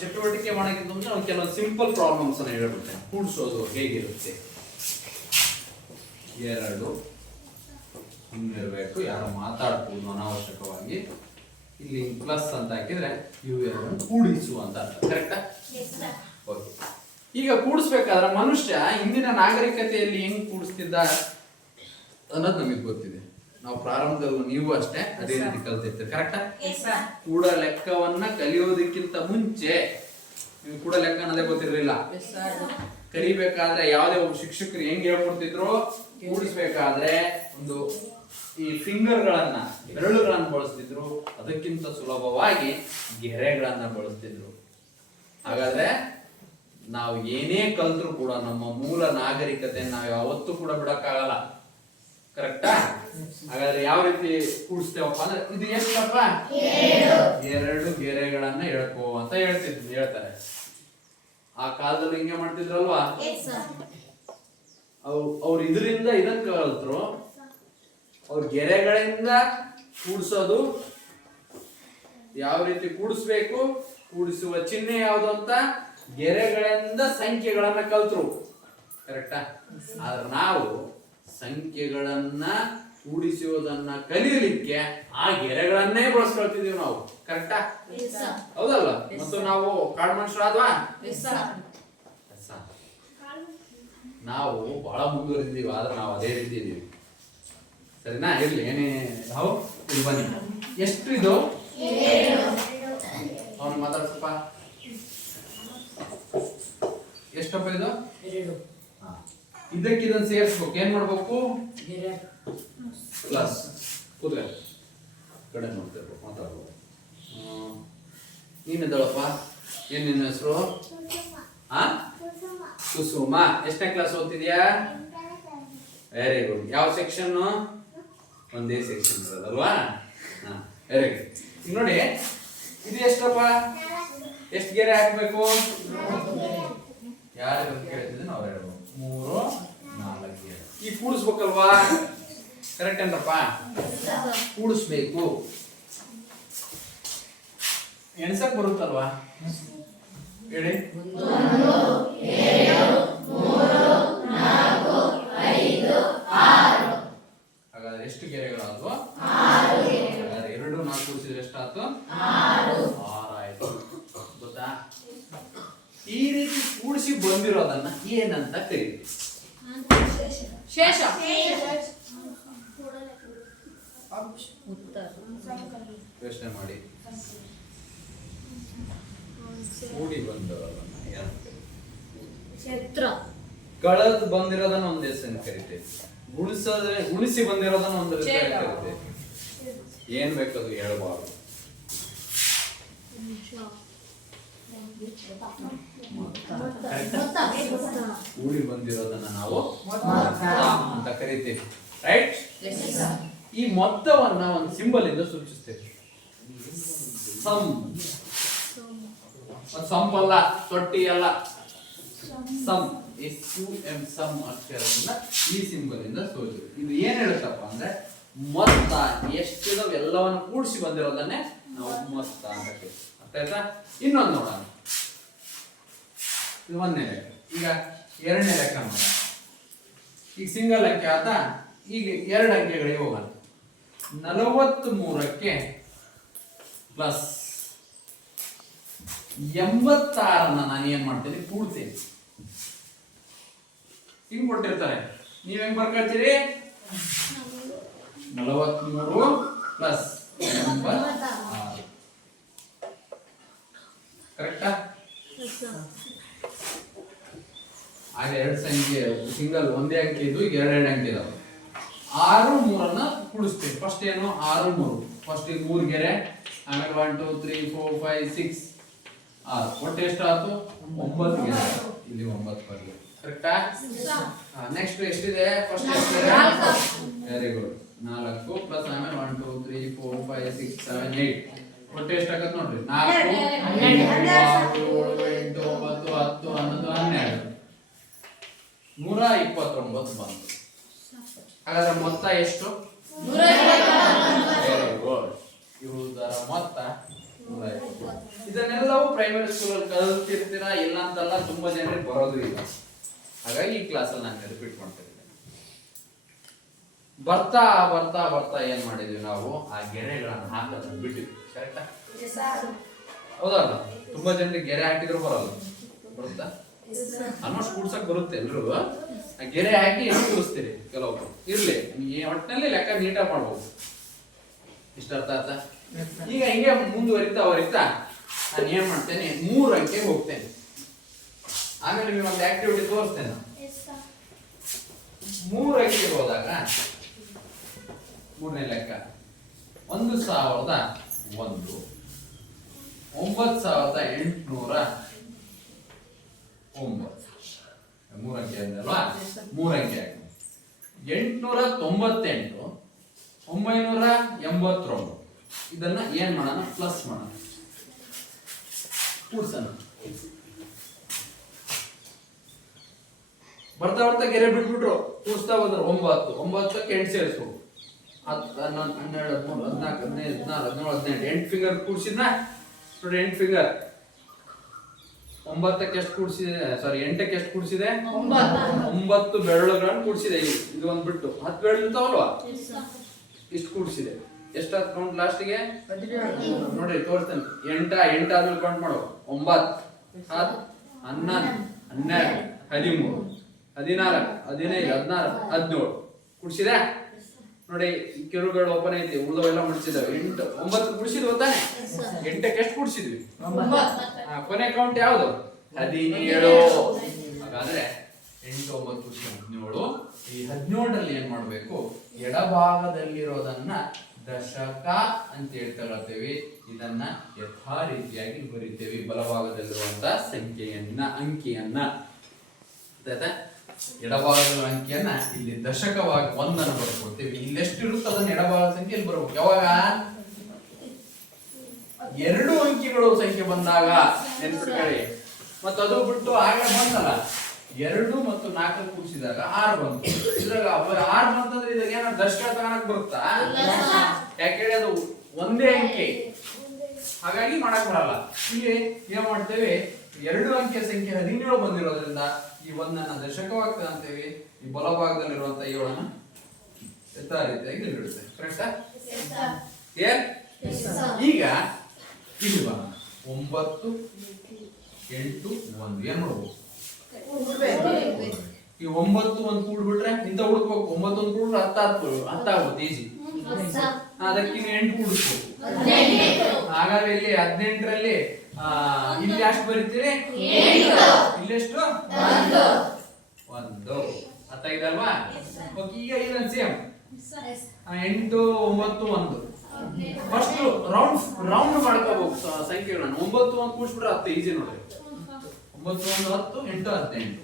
ಚಟುವಟಿಕೆ ಮಾಡೋಕ್ಕಿಂತ ಮುಂಚೆ ನಾವು ಕೆಲವೊಂದು ಸಿಂಪಲ್ ಪ್ರಾಬ್ಲಮ್ಸ್ ಅನ್ನ ಹೇಳ್ಬಿಡ್ತೇನೆ. ಕೂಡಿಸೋದು ಹೇಗಿರುತ್ತೆ? 2 ಹಿಂಗಿರ್ಬೇಕು. ಯಾರು ಮಾತಾಡ್ಬೋದು ಅನಾವಶ್ಯಕವಾಗಿ. ಇಲ್ಲಿ ಪ್ಲಸ್ ಅಂತ ಹಾಕಿದ್ರೆ ಇವೆರಡನ್ನು ಕೂಡಿಸು ಅಂತ ಅರ್ಥ. ಕರೆಕ್ಟಾ? ಓಕೆ, ಈಗ ಕೂಡಿಸ್ಬೇಕಾದ್ರೆ ಮನುಷ್ಯ ಹಿಂದಿನ ನಾಗರಿಕತೆಯಲ್ಲಿ ಹೆಂಗ್ ಕೂಡಿಸ್ತಿದ್ದ ಅನ್ನೋದು ನಮಗೆ ಗೊತ್ತಿದೆ. ನಾವು ಪ್ರಾರಂಭದಲ್ಲೂ ನೀವು ಅಷ್ಟೇ ಅದೇ ರೀತಿ ಕಲ್ತಿರ್ತೀವಿ. ಕರೆಕ್ಟಾ? ಕೂಡ ಲೆಕ್ಕವನ್ನ ಕಲಿಯೋದಕ್ಕಿಂತ ಮುಂಚೆ ನೀವು ಕೂಡ ಲೆಕ್ಕ ಅನ್ನೋದೇ ಗೊತ್ತಿರಲಿಲ್ಲ. ಕಲಿಬೇಕಾದ್ರೆ ಯಾವುದೇ ಒಬ್ಬ ಶಿಕ್ಷಕರು ಹೆಂಗ್ ಹೇಳ್ಕೊಡ್ತಿದ್ರು, ಕೂಡಿಸ್ಬೇಕಾದ್ರೆ ಒಂದು ಈ ಫಿಂಗರ್ಗಳನ್ನ, ಬೆರಳುಗಳನ್ನ ಬಳಸ್ತಿದ್ರು. ಅದಕ್ಕಿಂತ ಸುಲಭವಾಗಿ ಗೆರೆಗಳನ್ನ ಬಳಸ್ತಿದ್ರು. ಹಾಗಾದ್ರೆ ನಾವು ಏನೇ ಕಲ್ತ್ರು ಕೂಡ ನಮ್ಮ ಮೂಲ ನಾಗರಿಕತೆ ನಾವು ಯಾವತ್ತೂ ಕೂಡ ಬಿಡಕ್ಕಾಗಲ್ಲ. ಕರೆಕ್ಟಾ? ಹಾಗಾದ್ರೆ ಯಾವ ರೀತಿ ಕೂಡಿಸ್ತೇವಪ್ಪ ಅಂದ್ರೆ ಇದು ಎಷ್ಟಪ್ಪ? 2 ಗೆರೆಗಳನ್ನ ಎಳ್ಕೋ ಅಂತ ಹೇಳ್ತಾರೆ. ಆ ಕಾಲದಲ್ಲಿ ಹಿಂಗೆ ಮಾಡ್ತಿದ್ರಲ್ವಾ? ಅವ್ರು ಇದರಿಂದ ಇದನ್ನ ಕಲ್ತ್ರು. ಅವ್ರ ಗೆರೆಗಳಿಂದ ಕೂಡಿಸೋದು, ಯಾವ ರೀತಿ ಕೂಡಿಸ್ಬೇಕು, ಕೂಡಿಸುವ ಚಿಹ್ನೆ ಯಾವುದು ಅಂತ ಗೆರೆಗಳಿಂದ ಸಂಖ್ಯೆಗಳನ್ನ ಕಲ್ತ್ರು. ಕರೆಕ್ಟಾ? ಆದ್ರೆ ನಾವು ಸಂಖ್ಯೆಗಳನ್ನ ಕೂಡಿಸುವುದನ್ನ ಕಲಿಯಲಿಕ್ಕೆ ಆ ಗೆರೆಗಳನ್ನೇ ಬಳಸ್ಕೊಳ್ತಿದೀವಿ ನಾವು. ಕರೆಕ್ಟಾ? ಹೌದಲ್ಲ? ಮತ್ತು ನಾವು ಕಾಡು ಮನುಷ್ಯರಾದ್ವಾ? ನಾವು ಬಹಳ ಮುಂದುವರೆದಿದ್ದೀವಿ. ಆದ್ರೆ ನಾವು ಅದೇ ರೀತಿ ಇದೀವಿ. ಸರಿನಾ? ಇರ್ಲಿ, ಏನೇ ನಾವು ಇಲ್ಲಿ ಬನ್ನಿ. ಎಷ್ಟು ಇದು? ಅವನು ಮಾತಾಡ್ಸಪ್ಪ. ಎಷ್ಟಪ್ಪ ಇದು? 2. ಇದಕ್ಕಿದನ್ನು ಸೇರಿಸ್ಬೇಕು. ಏನ್ ಮಾಡ್ಬೇಕು? ಪ್ಲಸ್. ಕೂತ್ಕ ಕಡೆ ನೋಡ್ತಿರ್ಬೇಕು, ಮಾತಾಡ್ಬೇಕು. ನೀನಿದ್ದಳಪ್ಪ, ಏನ್ ನಿನ್ನ ಹೆಸರು? ಕುಸುಮ. ಎಷ್ಟನೇ ಕ್ಲಾಸ್ ಓದ್ತಿದ್ಯಾ? Very good. ಯಾವ ಸೆಕ್ಷನ್? ಒಂದೇ ಸೆಕ್ಷನ್ ಇರೋದಲ್ವಾ? Very good. ಈಗ ನೋಡಿ ಇದು ಎಷ್ಟಪ್ಪ, ಎಷ್ಟು ಗೆರೆ ಹಾಕ್ಬೇಕು? ಯಾರು ಕೇಳ್ತಿದ್ರೆ ನಾವು ಹೇಳ್ಬೋದು 3 4 ಗೆರೆ. ಈಗ ಕೂಡಿಸ್ಬೇಕಲ್ವಾ? ಕರೆಕ್ಟ್ ಏನಪ್ಪ? ಕೂಡಿಸ್ಬೇಕು. ಎಣ್ಸಕ್ ಬರುತ್ತಲ್ವಾ? ಹೇಳಿ. 1 2 3 4 5 6. ಹಾಗಾದ್ರೆ ಎಷ್ಟು ಗೆರೆಗಳಾದ್ವು? 6 ಗೆರೆಗಳು. ಹಾಗಾದ್ರೆ 2 4 ಕೂಡಿಸಿದ್ರೆ ಎಷ್ಟಾಯ್ತು? 6 ಆಯ್ತು. ಗೊತ್ತಾ? ಈ ರೀತಿ ಕೂಡಿಸಿ ಬಂದಿರೋದನ್ನ ಏನಂತ ಕರೀತೀವಿ? ಶೇಷ. ಯೋಚನೆ ಮಾಡಿ. ಕೂಡಿ ಬಂದಿರೋದನ್ನ ಏನಂತ ಕರೀತೀವಿ? ಕಳೆದು ಬಂದಿರೋದನ್ನ ಒಂದ್ ಹೆಸರು ಕರಿತೇವೆ. ಗುಣಿಸಿ ಬಂದಿರೋದನ್ನ ಒಂದು ಹೆಸರು ಕರಿತೇವೆ. ಏನ್ ಬೇಕದು ಹೇಳ್ಬಾರ್ದು. ಕೂಡಿ ಬಂದಿರೋದನ್ನ ನಾವು ಮೊತ್ತ ಅಂತ ಕರಿತೇವೆ. ರೈಟ್? ಈ ಮೊತ್ತವನ್ನ ಒಂದು ಸಿಂಬಲ್ ಇಂದ ಸೂಚಿಸ್ತೇವೆ. ಸಮ್. ಸಂಪಲ್ಲ, ತೊಟ್ಟಿ ಅಲ್ಲ, ಸಮ್. SUM ಸಮ್ ಅಕ್ಷರದಿಂದ ಈ ಸಿಂಬಲ್ ಇಂದ ಸೂಚಿಸ್ತೇವೆ. ಇದು ಏನ್ ಹೇಳುತ್ತಪ್ಪ ಅಂದ್ರೆ ಮೊತ್ತ ಎಷ್ಟಿದಾವ ಎಲ್ಲವನ್ನು ಕೂಡಿಸಿ ಬಂದಿರೋದನ್ನೇ ನಾವು ಮೊತ್ತ ಅಂತ ಕರಿತೀವಿ. ಅರ್ಥ ಆಯ್ತಾ? ಇನ್ನೊಂದು ನೋಡೋಣ. ಇದು 1ನೇ ಲೆಕ್ಕ. ಈಗ 2ನೇ ಲೆಕ್ಕ ನೋಡೋಣ. ಈಗ ಸಿಂಗಲ್ ಅಂಕೆ ಆತ. ಈಗ 2 ಅಂಕೆಗಳಿಗೆ ಹೋಗೋಣ. 43ಕ್ಕೆ ಪ್ಲಸ್ 86 ನಾನು ಏನ್ ಮಾಡ್ತೇನೆ? ಕೂಡ್ತೇನೆ. ಹಿಂಗ್ ಕೊಟ್ಟಿರ್ತಾರೆ, ನೀವ್ ಹೆಂಗ್ ಬರ್ಕೊಳ್ತೀರಿ? 43 ಪ್ಲಸ್ 86. ಕರೆಕ್ಟಾ? ಆಗ 2 ಸಂಖ್ಯೆ ಸಿಂಗಲ್ ಒಂದೇ ಅಂಕೆ ಇದು, ಈಗ 2 ಅಂಕೆ ಇದಾವೆ. 6 3 ಕೂಡಿಸ್ತೇವೆ. ಫಸ್ಟ್ ಏನು? 6 3. ಫಸ್ಟ್ ಈಗ 3 ಗೆರೆ, ಆಮೇಲೆ 1 2 3 4 5 6 6. ಒಟ್ಟು ಎಷ್ಟು ಆಯ್ತು? 9 ಗೆರೆ. ಇಲ್ಲಿ 9 ಬರಲಿ. ಕರೆಕ್ಟಾ? ನೆಕ್ಸ್ಟ್ ಎಷ್ಟಿದೆ? ಫಸ್ಟ್ ಎಷ್ಟಿದೆ? 4. Very good. 4 ಪ್ಲಸ್ ಆಮೇಲೆ 1 2 3 4 5 6 7 8. ಒಟ್ಟು ಎಷ್ಟು ಆಗತ್ತೆ ನೋಡ್ರಿ? 4 8 7 8 9 10 11 12 129 ಬಂತು. ಹಾಗಾದ್ರೆ ಮೊತ್ತ ಎಷ್ಟು? 129. Very good. ಇವುದರ ಮೊತ್ತ 129. ಇದನ್ನೆಲ್ಲವೂ ಪ್ರೈಮರಿ ಸ್ಕೂಲಲ್ಲಿ ಕಲಿತಿರ್ತೀರಾ, ಇಲ್ಲ ಅಂತಲ್ಲ, ತುಂಬಾ ಜನರಿಗೆ ಬರೋದು ಇಲ್ಲ. ಹಾಗಾಗಿ ಈ ಕ್ಲಾಸಲ್ಲಿ ನಾನು ರಿಪೀಟ್ ಮಾಡ್ತಾ ಇದ್ದೇನೆ. ಬರ್ತಾ ಬರ್ತಾ ಬರ್ತಾ ಏನ್ ಮಾಡಿದ್ವಿ ನಾವು? ಆ ಗೆರೆಗಳನ್ನು ಹಾಕೋದನ್ನ ಬಿಟ್ಟಿದ್ವಿ. ಕರೆಕ್ಟಾ? ಹೌದಲ್ಲ? ತುಂಬಾ ಜನರಿಗೆ ಗೆರೆ ಹಾಕಿದ್ರು ಬರೋದು. ಬರುತ್ತಾ? ಆಲ್ಮೋಸ್ಟ್ ಕೂಡ್ಸಕ್ ಬರುತ್ತೆ ಎಲ್ರು. ಆ ಗೆರೆ ಹಾಕಿ ಕೂಡಿಸ್ತೀರಿ ಕೆಲವೊಬ್ರು. ಇರ್ಲಿ, ಒಟ್ಟಿನಲ್ಲಿ ಲೆಕ್ಕ ನೀಟಾಗಿ ಮಾಡ್ಬೋದು. ಇಷ್ಟ ಅರ್ಥ ಆಯ್ತಾ? ಈಗ ಹಿಂಗೆ ಮುಂದುವರಿತಾ ನಾನು ಏನ್ ಮಾಡ್ತೇನೆ? 3 ಅಂಕೆಗೆ ಹೋಗ್ತೇನೆ. ಆಮೇಲೆ ನಿಮಗೆ ಒಂದು ಆಕ್ಟಿವಿಟಿ ತೋರಿಸ್ತೇನೆ. 3 ಅಂಕೆಗೆ ಹೋದಾಗ 3ನೇ ಲೆಕ್ಕ 1001 9809. 3 ಅಂಕೆ ಅಂದಲ್ವಾ? 3 ಅಂಕೆ ಆಗಿ 898 989. ಇದನ್ನ ಏನ್ ಮಾಡೋಣ? ಪ್ಲಸ್ ಮಾಡೋಣ, ಕೂಡ್ಸೋಣ. ಬರ್ತಾ ಬರ್ತಾ ಗೆರೆ ಬಿಟ್ಬಿಟ್ರು, ಕೂಡಿಸ್ತಾ ಬಂದ್ರು. 9 9ಕ್ಕೆ 8 ಸೇರಿಸು. 10 11 12 13 14 15 16 17 18 8 ಫಿಂಗರ್ ಕೂಡಿಸಿದ್ನ ನೋಡಿ. 8 ಫಿಂಗರ್. 9ಕ್ಕೆ ಎಷ್ಟು ಕೂಡಿಸಿದೆ? ಸಾರಿ, 8ಕ್ಕೆ ಎಷ್ಟು ಕೂಡಿಸಿದೆ? 9 ಬೆರಳುಗಳನ್ನು ಕೂಡಿಸಿದೆ. ಇದು ಒಂದು ಬಿಟ್ಟು 10 ಬೆರಳು ಇರ್ತಾವಲ್ವಾ? ಇಷ್ಟು ಕೂಡಿಸಿದೆ. ಎಷ್ಟಾದ್ ಕೌಂಟ್ ಲಾಸ್ಟ್ಗೆ? ನೋಡಿ ತೋರಿಸ್ತೇನೆ. 8 ಆದ್ಮೇಲೆ ಕೌಂಟ್ ಮಾಡು. 9 10 11 12 13 14 15 16 17 ಕೂಡಿಸಿದೆ ನೋಡಿ. ಕಿರುಗಳು ಓಪನ್ ಐತಿ, ಉಳಿದವೆಲ್ಲ ಮುಡಿಸಿದಾವೆ. 8 9 ಕೂಡಿಸಿದ್ವಿ ತಾನೆ? 8ಕ್ಕೆ ಎಷ್ಟು ಕೂಡಿಸಿದ್ವಿ? ಕೊನೆ ಕೌಂಟ್ ಯಾವುದು? 17. ಹಾಗಾದ್ರೆ 8 9 ಕೂಡಿಸಿ 17. ಈ 17ರಲ್ಲಿ ಏನ್ ಮಾಡ್ಬೇಕು? ಎಡಭಾಗದಲ್ಲಿರೋದನ್ನ ದಶಕ ಅಂತ ಹೇಳ್ತೇವೆ. ಇದನ್ನ ಯಥಾ ರೀತಿಯಾಗಿ ಬರೀತೇವೆ. ಬಲಭಾಗದಲ್ಲಿರುವಂತಹ ಅಂಕಿಯನ್ನ ಎಡಭಾಗದ ಅಂಕಿಯನ್ನ ಇಲ್ಲಿ ದಶಕವಾಗಿ 1 ಬರ್ಕೊಳ್ತೇವೆ. ಇಲ್ಲಿ ಎಷ್ಟು ಇರುತ್ತೆ ಅದನ್ನ ಎಡಭಾಗದ ಸಂಖ್ಯೆಯಲ್ಲಿ ಬರ್ಬೇಕು. ಯಾವಾಗ? ಎರಡು ಅಂಕಿಗಳು ಸಂಖ್ಯೆ ಬಂದಾಗ ನೆನ್ಪಿಟ್ಕೊಳ್ಳಿ. ಮತ್ತು ಅದು ಬಿಟ್ಟು ಆಗಲೇ ಬಂತಲ್ಲ 2 ಮತ್ತು 4 ಕೂಡಿಸಿದಾಗ 6 ಬಂತು. ಇದ್ರಾಗ 6 ಬಂತಂದ್ರೆ ಇದಾಗ ಏನಾದ್ರು ದಶಕ ತಗೊಳಕ್ ಬರುತ್ತಾ? ಯಾಕೆ ಅದು ಒಂದೇ ಅಂಕೆ, ಹಾಗಾಗಿ ಮಾಡಕ್ ಬರಲ್ಲ. ಇಲ್ಲಿ ಏನ್ ಮಾಡ್ತೇವೆ, 2 ಅಂಕಿಯ ಸಂಖ್ಯೆ 17 ಬಂದಿರೋದ್ರಿಂದ ಈ 1 ದಶಕವಾಗ್ತದೆ ಅಂತೇವಿ. ಈ ಬಲಭಾಗದಲ್ಲಿರುವಂತ 7 ಯಥಾ ರೀತಿಯಾಗಿ ಇರುತ್ತೆ. ಕರೆಕ್ಟಾ? ಈಗ ಇಲ್ಲಿ ಬರೋಣ. 9, 8, 1 ಏನ್ ಮಾಡ್ಬೇಕು? ಈ 9 1 ಕೂಡ್ಬಿಟ್ರೆ ಇಂತ ಹುಡುಕ್ಬೇಕು. 9 1 ಕೂಡ್ರೆ 10 ಆಗುತ್ತೆ ಈಜಿ. ಅದಕ್ಕೆ 8 ಕೂಡಿಸ್ಬೇಕು. ಹಾಗಾದ್ರೆ ಇಲ್ಲಿ 18ರಲ್ಲಿ ಇಲ್ಲಿ ಎಷ್ಟು ಬರೀತೀರಿ? ಇಲ್ಲೆಷ್ಟು? 1. ಅರ್ಥ ಇದಲ್ವಾ? ಓಕೆ, ಈಗ ಇದನ್ನ ಸೇಮ್ 8 9 1 ಫಸ್ಟ್ ರೌಂಡ್ ಮಾಡ್ಕೋಬೇಕು ಸಂಖ್ಯೆಗಳನ್ನ. 9 1 ಕೂಡಿಸ್ಬಿಟ್ರೆ 10 ಈಜಿ ನೋಡ್ರಿ. 9 1 10 8 18.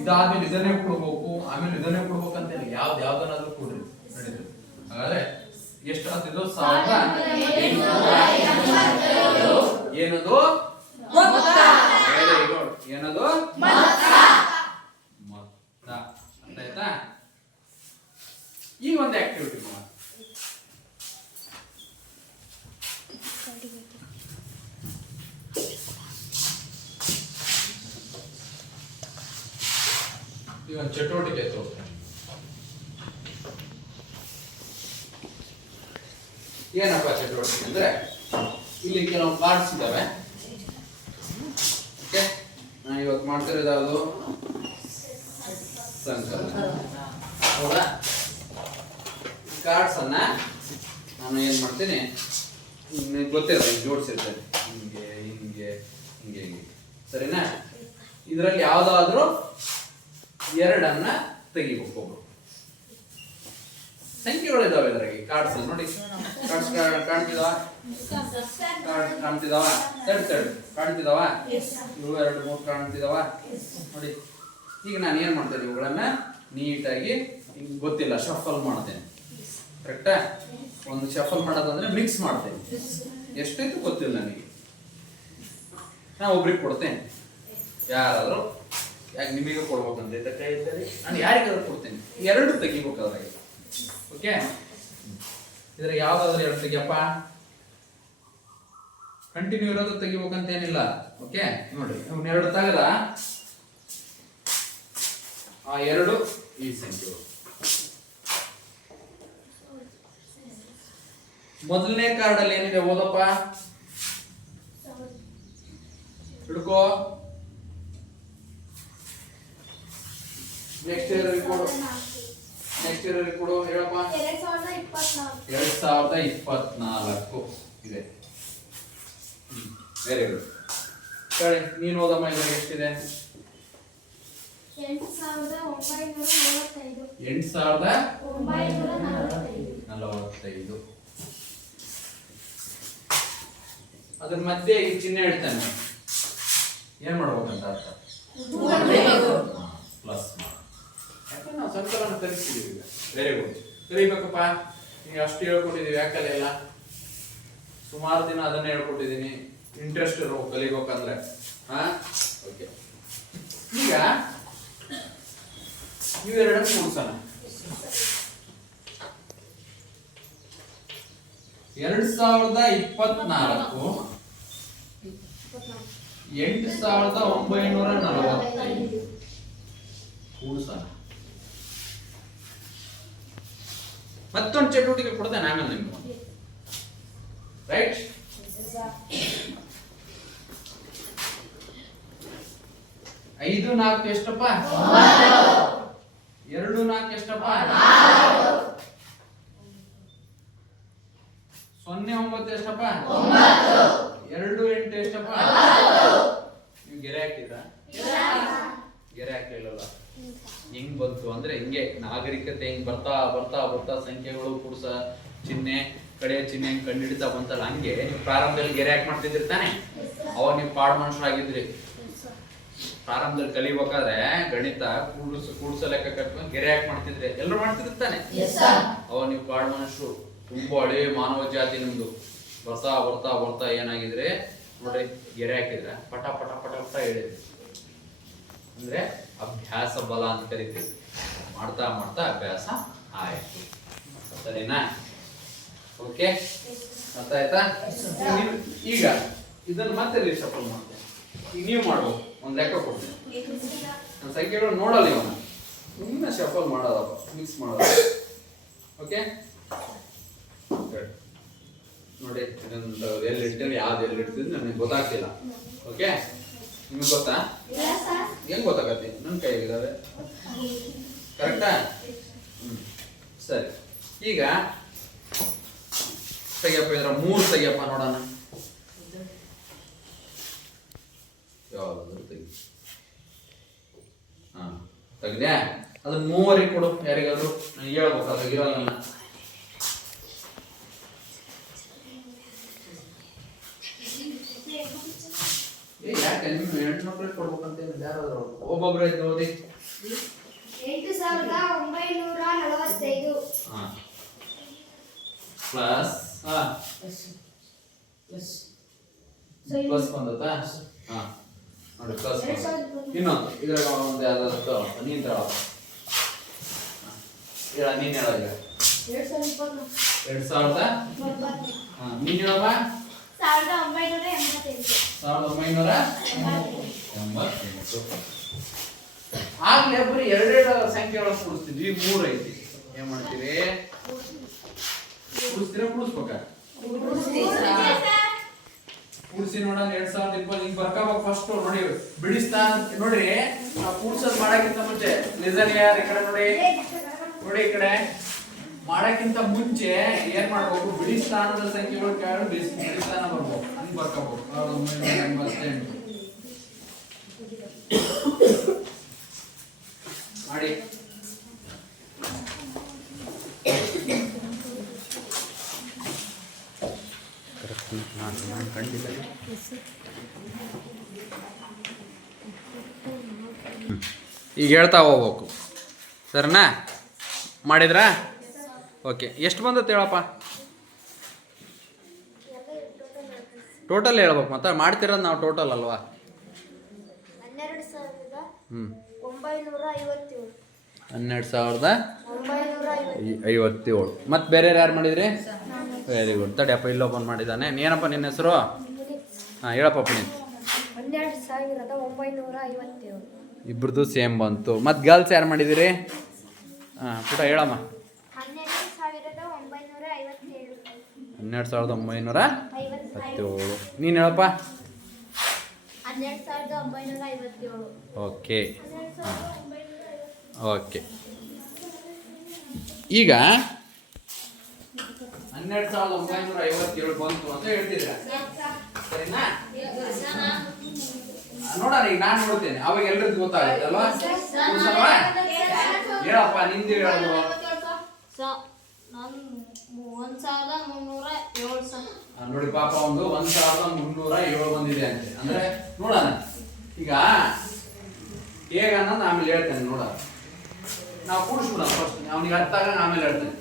ಇದಾದ್ಮೇಲೆ ಇದನ್ನೇ ಕೊಡ್ಬೇಕು, ಆಮೇಲೆ ಇದನ್ನೇ ಕೊಡ್ಬೇಕಂತ ಯಾವ್ದನ್ನಾದ್ರೂ ಕೊಡ್ರಿ ನಡೀತದೆ. ಹಾಗಾದ್ರೆ ಎಷ್ಟು ಆಗ್ತಿದ್ದು? 1880. ಏನದು? Very good. ಏನದು? ಮೊತ್ತ. ಅರ್ಥ ಆಯ್ತಾ? ಈ ಒಂದು ಆಕ್ಟಿವಿಟಿ ಮಾಡೋಣ. ಈ ಒಂದು ಚಟುವಟಿಕೆ ತೋರಿಸ್ತೇನೆ. ಏನಪ್ಪ ಚಟುವಟಿಕೆ ಅಂದ್ರೆ, ಇಲ್ಲಿ ಕೆಲವು ಕಾರ್ಡ್ಸ್ ಇದಾವೆ. ಓಕೆ, ನಾನು ಇವತ್ತು ಮಾಡ್ತಿರೋದು ಯಾವುದು? ಸಂಕಲನ. ಹೌದಾ? ಕಾರ್ಡ್ಸ್ ಅನ್ನ ನಾನು ಏನ್ ಮಾಡ್ತೀನಿ, ಗೊತ್ತಿಲ್ಲ, ಜೋಡಿಸಿರ್ತೇನೆ ಹಿಂಗೆ ಹಿಂಗೆ ಹಿಂಗೆ ಹಿಂಗೆ. ಸರಿನಾ? ಇದರಲ್ಲಿ ಯಾವ್ದಾದ್ರೂ 2 ತೆಗಿಬೇಕು. ಒಬ್ರು ಸಂಖ್ಯೆಗಳಿದಾವೆ ಇದರಾಗಿ. ಕಾರ್ಡ್ಸ್ ನೋಡಿ, ಕಾರ್ಡ್ಸ್ ಕಾಣ್ತಿದಾವ? ಕಾಣ್ತಿದಾವ? ತಡ್ ಕಾಣ್ತಿದಾವ? ಇವು 2 3 ಕಾಣ್ತಿದಾವ ನೋಡಿ. ಈಗ ನಾನು ಏನ್ ಮಾಡ್ತೇನೆ, ಇವುಗಳನ್ನ ನೀಟಾಗಿ ಗೊತ್ತಿಲ್ಲ ಶಫಲ್ ಮಾಡ್ತೇನೆ. ಕರೆಕ್ಟಾ? ಒಂದು ಶಫಲ್ ಮಾಡೋದಂದ್ರೆ ಮಿಕ್ಸ್ ಮಾಡ್ತೇನೆ. ಎಷ್ಟೈತು ಗೊತ್ತಿಲ್ಲ ನನಗೆ, ನಾ ಒಬ್ರಿಗೆ ಕೊಡ್ತೇನೆ. ಯಾರಾದ್ರೂ ಯಾಕೆ ನಿಮಗೆ ಕೊಡ್ಬೇಕಂತ ಕೈ ಇದ್ದರೆ ನಾನು ಯಾರಿಗಾದ್ರೂ ಕೊಡ್ತೇನೆ. 2 ತೆಗಿಬೇಕು ಅದ್ರಾಗೆ. ಓಕೆ, ಇದ್ರ ಯಾವ್ದಾದ್ರು 2 ತೆಗಿಯಪ್ಪ. ಕಂಟಿನ್ಯೂ ಇರೋದು ತೆಗಿಬೇಕಂತ ಏನಿಲ್ಲ. ಓಕೆ, ನೋಡ್ರಿ, ಇವ್ನ 2 ತೆಗೆದ ಆ 2 ಈ ಸಂಖ್ಯೆಗಳು. ಮೊದಲನೇ ಕಾರ್ಡ್ ಅಲ್ಲಿ ಏನಿದೆ ಓದಪ್ಪ, ಹಿಡ್ಕೋ. ನೆಕ್ಸ್ಟ್ ಇಯರ್ ಕೊಡು, ನೆಕ್ಸ್ಟ್ ಇಯರ್ ಕೊಡು, ಹೇಳಪ್ಪ. 2024 ಇದೆ. Very good. ಹೇಳಿ, ನೀನು ಓದಮ್ಮ. ಇವಾಗ ಎಷ್ಟಿದೆ? 8,945. ಅದ್ರ ಮಧ್ಯೆ ಈ ಚಿಹ್ನೆ ಹೇಳ್ತಾನೆ, ಏನ್ ಮಾಡ್ಬೇಕಂತ ಅರ್ಥ? ಪ್ಲಸ್. ಯಾಕಂದ್ರೆ ನಾವು ಸಂಕಲನ ಕಲಿಸಿದೀವಿ ಈಗ. Very good. ಕಲಿಬೇಕಪ್ಪ. ನೀವು ಅಷ್ಟು ಹೇಳ್ಕೊಟ್ಟಿದೀವಿ, ಯಾಕಲೆ ಎಲ್ಲ ಸುಮಾರು ದಿನ ಅದನ್ನೇ ಹೇಳ್ಕೊಟ್ಟಿದ್ದೀನಿ. ಇಂಟ್ರೆಸ್ಟ್ ಇರೋ ಕಲಿಬೇಕಂದ್ರೆ. ಓಕೆ, ಈಗ ಇವೆರಡನ್ನು ಕೂಡ್ಸೋಣ. 2024 8,945 ಕೂಡ್ಸೋಣ. ಮತ್ತೊಂದು ಚಟುವಟಿಕೆ ಕೊಡ್ತೇನೆ ಆಮೇಲೆ ನಿಮ್ಗೆ. ರೈಟ್? 5 4 ಎಷ್ಟಪ್ಪ? 2 4 ಎಷ್ಟಪ್ಪ? 0 9 ಎಷ್ಟಪ್ಪ? 2 8 ಎಷ್ಟಪ್ಪ? ನೀವು ಗೆರೆ ಹಾಕಿದ್ರಾ? ಗೆರೆ ಹಾಕಿಲ್ಲಲ್ಲ. ಹೆಂಗ್ ಬಂತು ಅಂದ್ರೆ ಹಿಂಗೆ ನಾಗರಿಕತೆ ಹೆಂಗ್ ಬರ್ತಾ ಬರ್ತಾ ಬರ್ತಾ ಸಂಖ್ಯೆಗಳು ಕೂಡ್ಸ ಚಿಹ್ನೆ ಕಡೆಯ ಚಿಹ್ನೆ ಹೆಂಗ್ ಕಂಡಿಡ್ತಾ ಬಂತಲ್ಲ, ಹಂಗೆ ನೀವು ಪ್ರಾರಂಭದಲ್ಲಿ ಗೆರೆ ಹಾಕಿ ಮಾಡ್ತಿದ್ರಿ ತಾನೆ. ಅವಾಗ ನೀವು ಪಾಡ್ ಮನುಷ್ಯರಾಗಿದ್ರಿ. ಪ್ರಾರಂಭದಲ್ಲಿ ಕಲಿಬೇಕಾದ್ರೆ ಗಣಿತ ಕೂಡ್ಸ ಲೆಕ್ಕ ಕಟ್ಕೊಂಡು ಗೆರೆ ಹಾಕಿ ಮಾಡ್ತಿದ್ರೆ ಎಲ್ಲರೂ ಮಾಡ್ತಿರ್ತಾನೆ. ಅವಾಗ ನೀವು ಪಾಡ್ ಮನುಷ್ಯರು. ತುಂಬಾ ಹಳೆ ಮಾನವ ಜಾತಿ ನಿಮ್ದು. ಬರ್ತಾ ಬರ್ತಾ ಬರ್ತಾ ಏನಾಗಿದ್ರೆ ನೋಡ್ರಿ ಗೆರೆ ಹಾಕಿದ್ರೆ ಪಟ ಪಟ ಪಟ ಪಟ ಹೇಳಿದ್ರಿ. ಅಂದ್ರೆ ಅಭ್ಯಾಸ ಬಲ ಅಂತ ಕರಿತೀವಿ. ಮಾಡ್ತಾ ಮಾಡ್ತಾ ಅಭ್ಯಾಸ ಆಯ್ತು. ಸರಿನಾ? ಓಕೆ, ಅರ್ಥ ಆಯ್ತಾ? ಈಗ ಇದನ್ನ ಮತ್ತೆ ರೀಶಫಲ್ ಮಾಡ್ತೇನೆ. ಈಗ ನೀವು ಮಾಡ್ಬೋದು. ಒಂದು ಲೆಕ್ಕ ಕೊಡ್ತೀನಿ, ನನ್ನ ಸಂಖ್ಯೆಗಳು ನೋಡಲ್ಲ ಇವನ್ನ, ಸುಮ್ಮನೆ ಶಫಲ್ ಮಾಡೋದಪ್ಪ, ಮಿಕ್ಸ್ ಮಾಡೋದು. ಓಕೆ, ನೋಡಿ ಇದೊಂದು ಎಲ್ಲಿ ಇಡ್ತೀನಿ, ಯಾವ್ದು ಎಲ್ಲಿ ಇಡ್ತೀನಿ ನನಗೆ ಗೊತ್ತಾಗ್ತಿಲ್ಲ. ಓಕೆ, ನಿಮ್ಗೆ ಗೊತ್ತಾ? ಹೆಂಗ್ ಗೊತ್ತಾಗತ್ತೆ? ನನ್ನ ಕೈಗಿದಾವೆ. ಕರೆಕ್ಟಾ? ಸರಿ. ಈಗ ತೆಗಿಯಪ್ಪ, ಇದ್ರ 3 ತೆಗಿಯಪ್ಪ ನೋಡೋಣ. ಯಾವ್ದಾದ್ರು ತೆಗಿ. ಹಾ, ತೆಗ್ದೆ. ಅದನ್ನ 3 ಕೊಡು ಯಾರಿಗಾದ್ರು. ನಾನು ಹೇಳ್ಬೇಕು, ಅದು ಇರೋಲ್ಲ. ಯಾಕೆ ನಿಮ್ಮ ಹೆಣ್ಮಕ್ಳಿಗೆ ಕೊಡ್ಬೇಕಂತ ಯಾರಾದ್ರು ಒಬ್ಬೊಬ್ರು ಇದ್ದು ಓದಿ. 8945 ಪ್ಲಸ್ ಪ್ಲಸ್ ಬಂದತ್ತಾ? ಹಾ ನೋಡಿ, ಪ್ಲಸ್ ಇನ್ನೊಂದು ಇದ್ರಾಗ ಒಂದು ಯಾವ್ದಾದ್ರು ನೀನ್ ತಳ ಹೇಳ, ನೀನ್ ಹೇಳ. ಈಗ 2000 ನೀನ್ ಹೇಳಮ್ಮ. 1988. ಆಗ್ಲೇ ಬರೀ 2 ಸಂಖ್ಯೆಗಳನ್ನು ಕೂಡಿಸ್ತಿದ್ವಿ. 3 ಐತಿ. ಏನ್ ಮಾಡ್ತೀವಿ? ಕೂಡಿಸ್ತೀರಾ ಕೂಡಿಸ್ಬೇಕಾ? ಕೂಡಿಸಿ ನೋಡೋಣ. 2020 ಈಗ ಬರ್ಕೋಬೇಕು. ಫಸ್ಟ್ ನೋಡಿ ಬಿಡಿಸ್ತಾನ ನೋಡ್ರಿ. ಕೂಡ್ಸೋದ್ ಮಾಡಕ್ಕಿಂತ ಮುಂಚೆ ಲಿಸನ್ ಯಾರ್ ಈ ಕಡೆ ನೋಡಿ, ನೋಡಿ ಈ ಕಡೆ ಮಾಡಕ್ಕಿಂತ ಮುಂಚೆ ಏನ್ ಮಾಡ್ಬೇಕು? ಬಿಡಿಸ್ತಾನದ ಸಂಖ್ಯೆಗಳು ಕೇಳಿ ಬಿಡಿಸ್ತಾನ ಬರ್ಬೇಕು, ಹಂಗ್ ಬರ್ಕೋಬೇಕು. 1988 ಮಾಡಿ. ನಾನು ಕಂಡಿಲ್ಲ. ಈಗ ಹೇಳ್ತಾ ಹೋಗ್ಬೇಕು. ಸರಿನಾ? ಮಾಡಿದ್ರಾ? ಓಕೆ, ಎಷ್ಟು ಬಂದತ್ತೆ ಹೇಳಪ್ಪ? ಟೋಟಲ್ ಹೇಳ್ಬೇಕು. ಮತ್ತೆ ಮಾಡ್ತಿರೋದು ನಾವು ಟೋಟಲ್ ಅಲ್ವಾ? 12,957. ಮತ್ತೆ ಬೇರೆ ಯಾರು ಮಾಡಿದ್ರಿ? Very good. ತಡಿಯಪ್ಪ, ಇಲ್ಲಿ ಓಪನ್ ಮಾಡಿದ್ದಾನೆ. ಏನಪ್ಪ ನಿನ್ನ ಹೆಸರು? ಹಾಂ, ಹೇಳಪ್ಪ ನೀನು. 12,957. ಇಬ್ರದ್ದು ಸೇಮ್ ಬಂತು. ಮತ್ತು ಗರ್ಲ್ಸ್ ಯಾರು ಮಾಡಿದಿರಿ? ಹಾಂ ಪುಟ ಹೇಳಮ್ಮ. 12,957. ನೀನು ಹೇಳಪ್ಪ. 12,957. Okay, okay. ಈಗ 12,957 ಬಂತು ಅಂತ ಹೇಳ್ತಿದ್ರ, ಸರಿನಾ? ನೋಡೋಣ, ಈಗ ನಾನು ನೋಡ್ತೇನೆ, ಅವಾಗ ಎಲ್ರಿಗೂ ಗೊತ್ತಾಗುತ್ತೆ ಅಲ್ವಾ? ಹೇಳಪ್ಪ, ನಿಂದು ಹೇಳೋದು. 1,307. ನೋಡಿ ಪಾಪ, ಒಂದು 1,307 ಬಂದಿದೆ ಅಂತೆ. ಅಂದ್ರೆ ನೋಡೋಣ ಈಗ ಹೇಗ ಅನ್ನೋದು ಆಮೇಲೆ ಹೇಳ್ತೇನೆ. ನೋಡೋಣ, ನಾವು ಕೂಡಿಸ್ಬಿಡೋಣ ಫಸ್ಟ್, ಅವ್ನಿಗೆ ಅರ್ಥ ಆಗ ಆಮೇಲೆ ಹೇಳ್ತೇನೆ.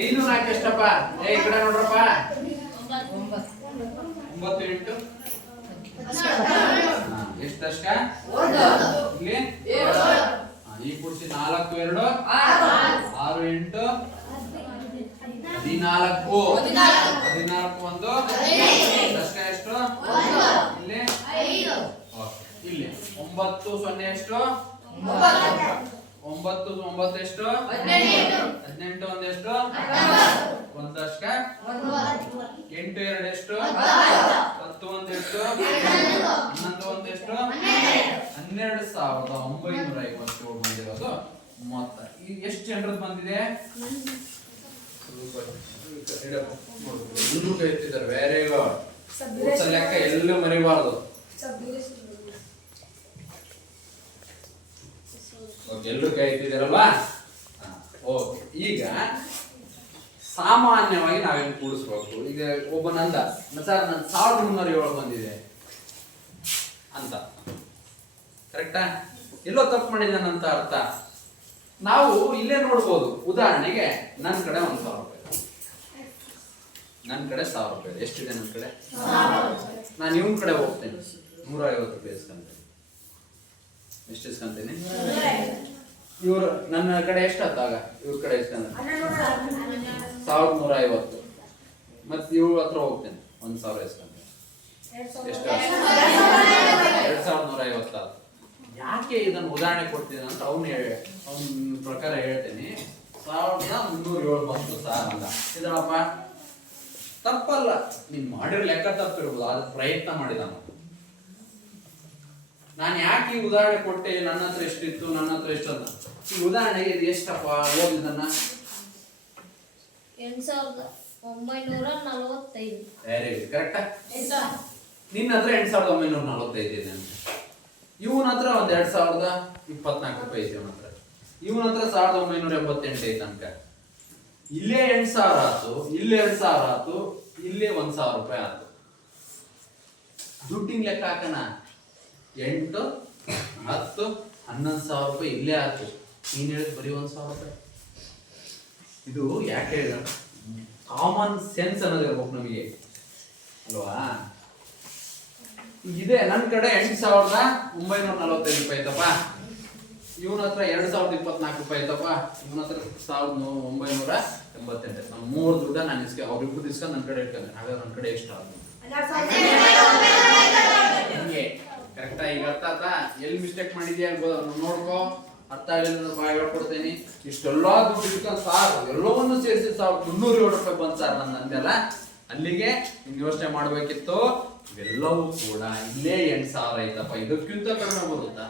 5 4 ಎಷ್ಟಪ್ಪ? ಈ ಕಡೆ ನೋಡ್ರಪ್ಪ. 9 8 ಎಷ್ಟು ದಶಕ? ಇಲ್ಲಿ ಈ ಕೂಡಿಸಿ 4 2 6 8 14. 14 ಒಂದು ದಶಕ ಎಷ್ಟು? ಇಲ್ಲಿ ಇಲ್ಲಿ 9 0 ಎಷ್ಟು? 9 9 ಎಷ್ಟು? 18 ಒಂದು ಎಷ್ಟು? ಒಂದು ದಶಕ. 8 2 ಎಷ್ಟು? 10 ಒಂದು ಎಷ್ಟು? 11 ಒಂದು ಎಷ್ಟು? 12,957 ಬಂದಿರೋದು ಮೊತ್ತ. ಈಗ ಎಷ್ಟು ಜನರದ್ದು ಬಂದಿದೆ? ಎಲ್ಲರೂ ಕೈತಿದ್ದಾರೆ. Very good. ಲೆಕ್ಕ ಎಲ್ಲೂ ಮರಿಬಾರ್ದು. ಎಲ್ಲರೂ ಕೈ ಎತ್ತಿದಾರಲ್ವಾ? ಓಕೆ, ಈಗ ಸಾಮಾನ್ಯವಾಗಿ ನಾವೇನು ಕೂಡಿಸ್ಬೇಕು? ಈಗ ಒಬ್ಬ ನಂದ ಸರ್ ನನ್ನ 1,307 ಬಂದಿದೆ ಅಂತ, ಕರೆಕ್ಟಾ? ಎಲ್ಲೋ ತಪ್ಪು ಮಾಡಿದಾನಂತ ಅರ್ಥ. ನಾವು ಇಲ್ಲೇ ನೋಡ್ಬೋದು. ಉದಾಹರಣೆಗೆ ನನ್ನ ಕಡೆ 1,000 ರೂಪಾಯಿ, ನನ್ನ ಕಡೆ 1000 ರೂಪಾಯಿ ಇದೆ. ಎಷ್ಟಿದೆ ನನ್ನ ಕಡೆ? ನಾನು ಇವನ್ ಕಡೆ ಹೋಗ್ತೇನೆ, 150 ರೂಪಾಯಿ ಇಸ್ಕೊಂತೇನೆ. ಎಷ್ಟು ಇಸ್ಕೊಂತೀನಿ? ಇವ್ರು ನನ್ನ ಕಡೆ ಎಷ್ಟಾಗ ಇವ್ರ ಕಡೆ ಇಸ್ಕೊಂತ 1150. ಮತ್ತೆ ಇವ್ರ ಹತ್ರ ಹೋಗ್ತೇನೆ, 1000 ಇಸ್ಕೊಂತೇನೆ. ಎಷ್ಟು? 2150 ಆಯ್ತು. ಯಾಕೆ ಇದನ್ನು ಉದಾಹರಣೆ ಕೊಡ್ತೀನಿ ಅಂತ ಅವನ ಪ್ರಕಾರ ಹೇಳ್ತೇನೆ. 1307 ಬಂತು ಸಾರ್ ಅಂತ. ಇದನ್ನಪ್ಪ ತಪ್ಪಲ್ಲ, ನೀನ್ ಮಾಡಿರೋ ಲೆಕ್ಕ ತಪ್ಪಿರ್ಬೋದು, ಅದು ಪ್ರಯತ್ನ ಮಾಡಿದ. ನಾನು ಯಾಕೆ ಈ ಉದಾಹರಣೆ ಕೊಟ್ಟೆ? ನನ್ನ ಹತ್ರ ಎಷ್ಟಿತ್ತು, ನನ್ನ ಹತ್ರ ಎಷ್ಟು ಅಂತ. ಈ ಉದಾಹರಣೆಗೆ ಇದು ಎಷ್ಟಪ್ಪ ಓದಿದನ್ನ? 8945. ವೆರಿ ಗುಡ್, ಕರೆಕ್ಟಾ? ನಿನ್ನ ಹತ್ರ 8945 ಇದೆ ಅಂತ. ಇವನ ಹತ್ರ ಒಂದ್ 2024 ರೂಪಾಯಿ ಐತೆ ಇವನ ಹತ್ರ. ಇವನ ಹತ್ರ 1988 ಐತೆ ಅನ್ಕ. ಇಲ್ಲೇ 8000 ಆತು, ಇಲ್ಲೇ 2000 ಆತು, ಇಲ್ಲೇ 1000 ರೂಪಾಯಿ ಆತು. ದುಡ್ಡಿನ ಲೆಕ್ಕ ಹಾಕೋಣ. 8, 10, 11,000 ರೂಪಾಯಿ ಇಲ್ಲೇ ಆತು. ನೀನ್ ಹೇಳಿದ್ ಬರೀ 1000 ರೂಪಾಯಿ. ಇದು ಯಾಕೆ ಹೇಳ, ಕಾಮನ್ ಸೆನ್ಸ್ ಅನ್ನೋದು ಇರ್ಬೇಕು ನಮಗೆ ಅಲ್ವಾ? ಇದೆ ನನ್ನ ಕಡೆ 8945 ರೂಪಾಯಿ ಐತಪ್ಪ. ಇವನ ಹತ್ರ 2024 ರೂಪಾಯಿ ಐತಪ್ಪ. ಇವನ ಹತ್ರ 1988. ನಮ್ಮ 3 ದುಡ್ಡ ನಾನು ಅವ್ರಿಬ್ರು ಇಸ್ಕೊಂಡು ನನ್ನ ಕಡೆ ಇಟ್ಕೊಂಡೆ. ಹಾಗಾದ್ರೆ ನನ್ನ ಕಡೆ ಎಷ್ಟು ಆಗುತ್ತೆ? ಕರೆಕ್ಟಾ? ಈಗ ಅರ್ಥ ಆಯ್ತಾ? ಎಲ್ಲಿ ಮಿಸ್ಟೇಕ್ ಮಾಡಿದ್ಯಾ ನೋಡ್ಕೋ. ಅರ್ಥ ಆಗಿಲ್ಲ ಬಾಯ್ ಹೇಳ್ಕೊಡ್ತೇನೆ. ಇಷ್ಟೆಲ್ಲ ದುಡ್ಡು ಇಟ್ಕೊಂಡು ಸಾರ್ ಎಲ್ಲವನ್ನೂ ಸೇರಿಸಿ 1307 ರೂಪಾಯಿ ಬಂತು ಸಾರ್ ನನ್ನ ಅಂದೆಲ್ಲ. ಅಲ್ಲಿಗೆ ನೀನು ಯೋಚನೆ ಮಾಡ್ಬೇಕಿತ್ತು. ಇವೆಲ್ಲವೂ ಕೂಡ ಇಲ್ಲೇ 8000 ಐತಪ್ಪ. ಇದಕ್ಕಿಂತ ಕಡಿಮೆ ಬರುತ್ತಾ?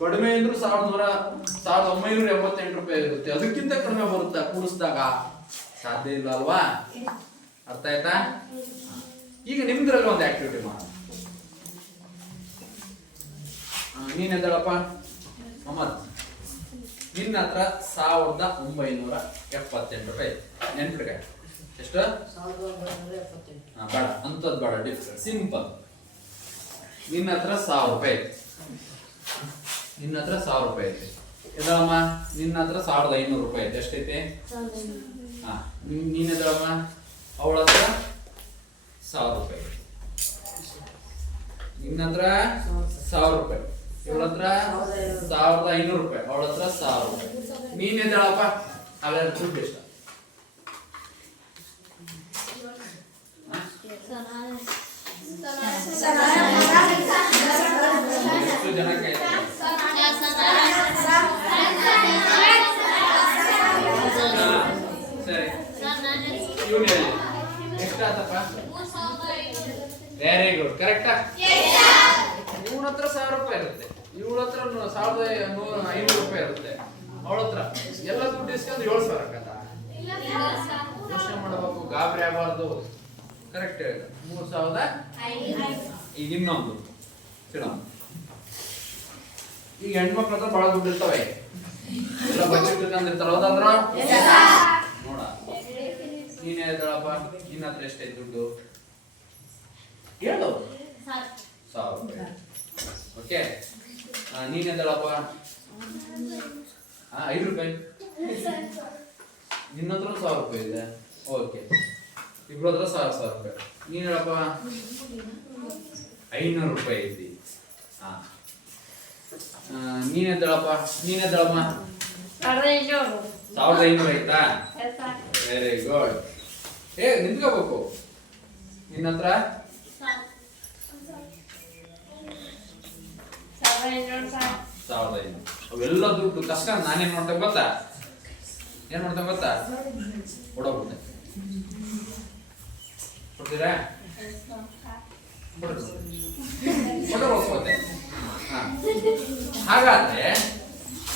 ಕಡಿಮೆ ಅಂದ್ರೂ 1988 ರೂಪಾಯಿ ಇರುತ್ತೆ. ಅದಕ್ಕಿಂತ ಕಡಿಮೆ ಬರುತ್ತಾ ಕೂಡಿಸಿದಾಗ? ಸಾಧ್ಯ ಇಲ್ಲ ಅಲ್ವಾ? ಅರ್ಥ ಆಯ್ತಾ? ಈಗ ನಿಮ್ದ್ರಲ್ಲಿ ಒಂದು ಆಕ್ಟಿವಿಟಿ ಮಾಡ. ನೀನೆಂದಳಪ್ಪ ಮಮ್ಮದ್, ನಿನ್ನ ಹತ್ರ 1978 ರೂಪಾಯಿ. ನೆನ್ಪಿಡ್ಕ ಎಷ್ಟು? ಬೇಡ ಅಂತದ್ ಬೇಡ, ಡಿಫ್ರೆಂಟ್, ಸಿಂಪಲ್. ನಿನ್ನ ಹತ್ರ 1000 ರೂಪಾಯಿ ಐತಿ. ನಿನ್ನ ಹತ್ರ 1000 ರೂಪಾಯಿ ಐತಿ. ಎದಳಮ್ಮ? ನಿನ್ನ ಹತ್ರ 1500 ರೂಪಾಯಿ ಐತಿ. ಎಷ್ಟೈತಿ? ಹಾ, ನೀನ್ ಎದಳಮ್ಮ? ಅವಳ ಹತ್ರ 1000 ರೂಪಾಯಿ ಐತಿ. ನಿನ್ನ ಹತ್ರ 1000 ರೂಪಾಯಿ, ಇವಳ ಹತ್ರ 1500 ರೂಪಾಯಿ, ಅವಳ ಹತ್ರ 1000 ರೂಪಾಯಿ. ನೀನ್ ಎದಳಪ್ಪ? ಅವೆಲ್ಲ ದುಡ್ಡು ಎಷ್ಟು? ಎಷ್ಟು ಜನಕ್ಕೆ? ಸರಿ, ಇವನು ಹೇಳಿ ಎಷ್ಟಾತಪ್ಪ? ವೆರಿ ಗುಡ್, ಕರೆಕ್ಟಾ? ಇವನ ಹತ್ರ 1000 ರೂಪಾಯಿ ಇರುತ್ತೆ, ಇವಳ ಹತ್ರ 1500 ರೂಪಾಯಿ ಇರುತ್ತೆ, ಅವಳ ಹತ್ರ ಎಲ್ಲ ದುಡ್ಡು ಇಸ್ಕೊಂಡು 7000 ಆಗತ್ತ. ಯೋಚನೆ ಮಾಡಬೇಕು, ಗಾಬರಿ ಆಗಬಾರ್ದು. ಕರೆಕ್ಟ್ ಹೇಳಿ. 3000. ಈಗ ಇನ್ನೊಂದು ಕೇಳ. ಈಗ ಹೆಣ್ಮಕ್ಳ ಹತ್ರ ಬಹಳ ದುಡ್ಡು ಇರ್ತವೆ, ಎಲ್ಲ ಬಜೆಟ್ ಇಟ್ಕೊಂಡಿರ್ತಾರ. ಹೌದಾದ್ರ ನೋಡ, ನೀನೇ ಇದ್ದಾಳಪ್ಪ. ನಿನ್ನ ಹತ್ರ ಎಷ್ಟೈತೆ ದುಡ್ಡು ಹೇಳು? 1000 ರೂಪಾಯಿ. ಓಕೆ, ನೀನೆದ್ದಾಳಪ್ಪ? 5 ರೂಪಾಯಿ. ನಿನ್ನ ಹತ್ರ 1000 ರೂಪಾಯಿ ಇದೆ. ಓಕೆ, ಇಬ್ರ ಹತ್ರ 1000 ರೂಪಾಯಿ. ನೀನ್ ಹೇಳಪ್ಪ? 500 ರೂಪಾಯಿ ಐತಿ. ನೀನೆದ್ದಾಳಪ್ಪ? ನೀನೆದ್ದಾಳಮ್ಮ? 1500 ಐತಾ? Very good. ನಿಂತ್ಕೋಬೇಕು. ನಿನ್ನ ಹತ್ರ 1500. ಅವೆಲ್ಲ ದುಡ್ಡು ಕಷ್ಟ. ನಾನೇನ್ ಮಾಡ್ತೇನೆ ಗೊತ್ತಾ? ಏನ್ ಮಾಡ್ತೇನೆ ಗೊತ್ತಾ? ಕೊಡೋಗ್ಬಿಟ್ಟೆ. ಕೊಡ್ತೀರಾ? ಹಾಗಾದ್ರೆ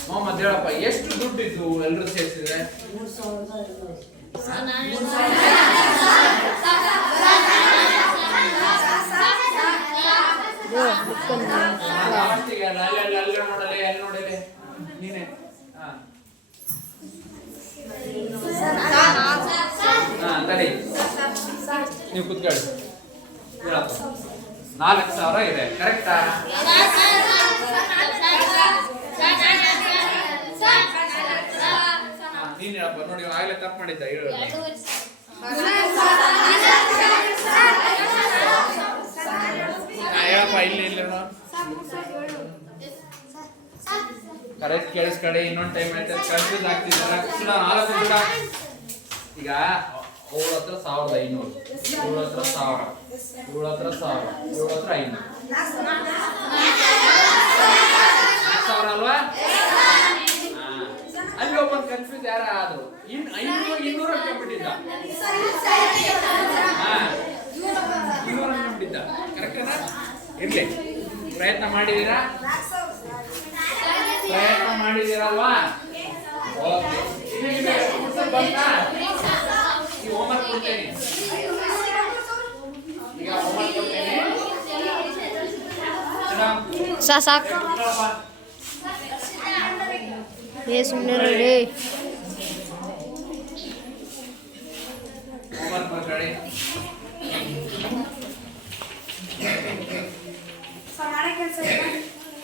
ಮೊಹಮ್ಮದ್ ಹೇಳಪ್ಪ, ಎಷ್ಟು ದುಡ್ಡು ಇದ್ದು ಎಲ್ಲರೂ ಸೇರಿಸಿದ್ರೆ? ಲಾಸ್ಟಿಗೆ ಅಲ್ಲಿ ನೋಡಲಿ, ಅಲ್ಲಿ ನೋಡಲಿ ನೀನೆ. ತಡಿ, ನೀವು ಕುತ್ಕೊಳ್ಳಿ. ಹೇಳಪ್ಪ, 4000 ಇದೆ. ಕರೆಕ್ಟಾ? ನೀನ್ ಹೇಳಪ್ಪ. ನೋಡಿ, ಆಗ್ಲೇ ತಪ್ಪು ಮಾಡಿದ್ದ. ಹೇಳು. ಹೇಳಪ್ಪ ಇಲ್ಲಿ ಕರೆಕ್ಟ್ ಕೇಳಿಸ್ಕಡೆ. ಇನ್ನೊಂದು ಟೈಮ್ ಆಯ್ತು ಕನ್ಫ್ಯೂಸ್ ಆಗ್ತಿದ್ದಲ್ಲ. ಈಗ ಅವಳ ಹತ್ರ 1500, ಇವಳ ಹತ್ರ 1000, ಇವಳ ಹತ್ರ 1000, ಇವಳ ಹತ್ರ 500. 4000 ಅಲ್ವಾ? ಅಲ್ಲಿ ಒಬ್ಬ ಕನ್ಫ್ಯೂಸ್ ಯಾರ ಆದ್ರು 200 ಅನ್ಕೊಂಡ್ಬಿಟ್ಟಿದ್ದ. 200 ಅನ್ಕೊಂಡ್ಬಿಟ್ಟಿದ್ದ. ಕರೆಕ್ಟೇನಾ? ಇರ್ಲಿ, ಪ್ರಯತ್ನ ಮಾಡಿದೀರಾ? ಪ್ರಯತ್ನ ಮಾಡಿದೀರಲ್ವಾ? ಓಕೆ. ಈ ಹೋಮ್ವರ್ಕ್ ಕೊಡ್ತೇನೆ. ಈಗ ಹೋಮ್ವರ್ಕ್ ಕೊಡ್ತೇನೆ. ಸಾಕು ಸುಮ್ಮನೆ ರೀ. ಹೋಮ್ವರ್ಕ್ ಮಾಡ್ಕೊಳ್ಳಿ.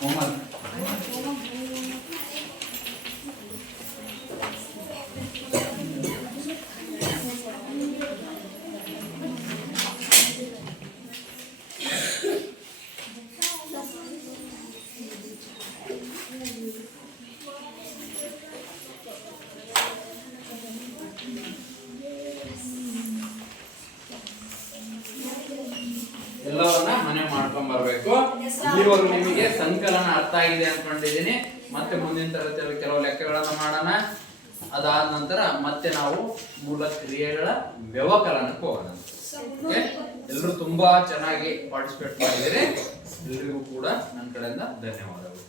ಹೋಮ್ವರ್ಕ್ ಎಲ್ಲವನ್ನ ಮನೆ ಮಾಡ್ಕೊಂಡ್ ಬರ್ಬೇಕು. ಇಲ್ಲಿವರೆಗೂ ನಿಮಗೆ ಸಂಕಲನ ಅರ್ಥ ಆಗಿದೆ ಅನ್ಕೊಂಡಿದ್ದೀನಿ. ಮತ್ತೆ ಮುಂದಿನ ತರಗತಿಯಲ್ಲಿ ಕೆಲವು ಲೆಕ್ಕಗಳನ್ನ ಮಾಡೋಣ. ಅದಾದ ನಂತರ ಮತ್ತೆ ನಾವು ಮೂಲ ಕ್ರಿಯೆಗಳ ವ್ಯವಕಲನಕ್ಕೆ ಹೋಗೋಣ. ಎಲ್ಲರೂ ತುಂಬಾ ಚೆನ್ನಾಗಿ ಪಾರ್ಟಿಸಿಪೇಟ್ ಮಾಡಿದ್ದೀರಿ. ಎಲ್ರಿಗೂ ಕೂಡ ನನ್ನ ಕಡೆಯಿಂದ ಧನ್ಯವಾದಗಳು.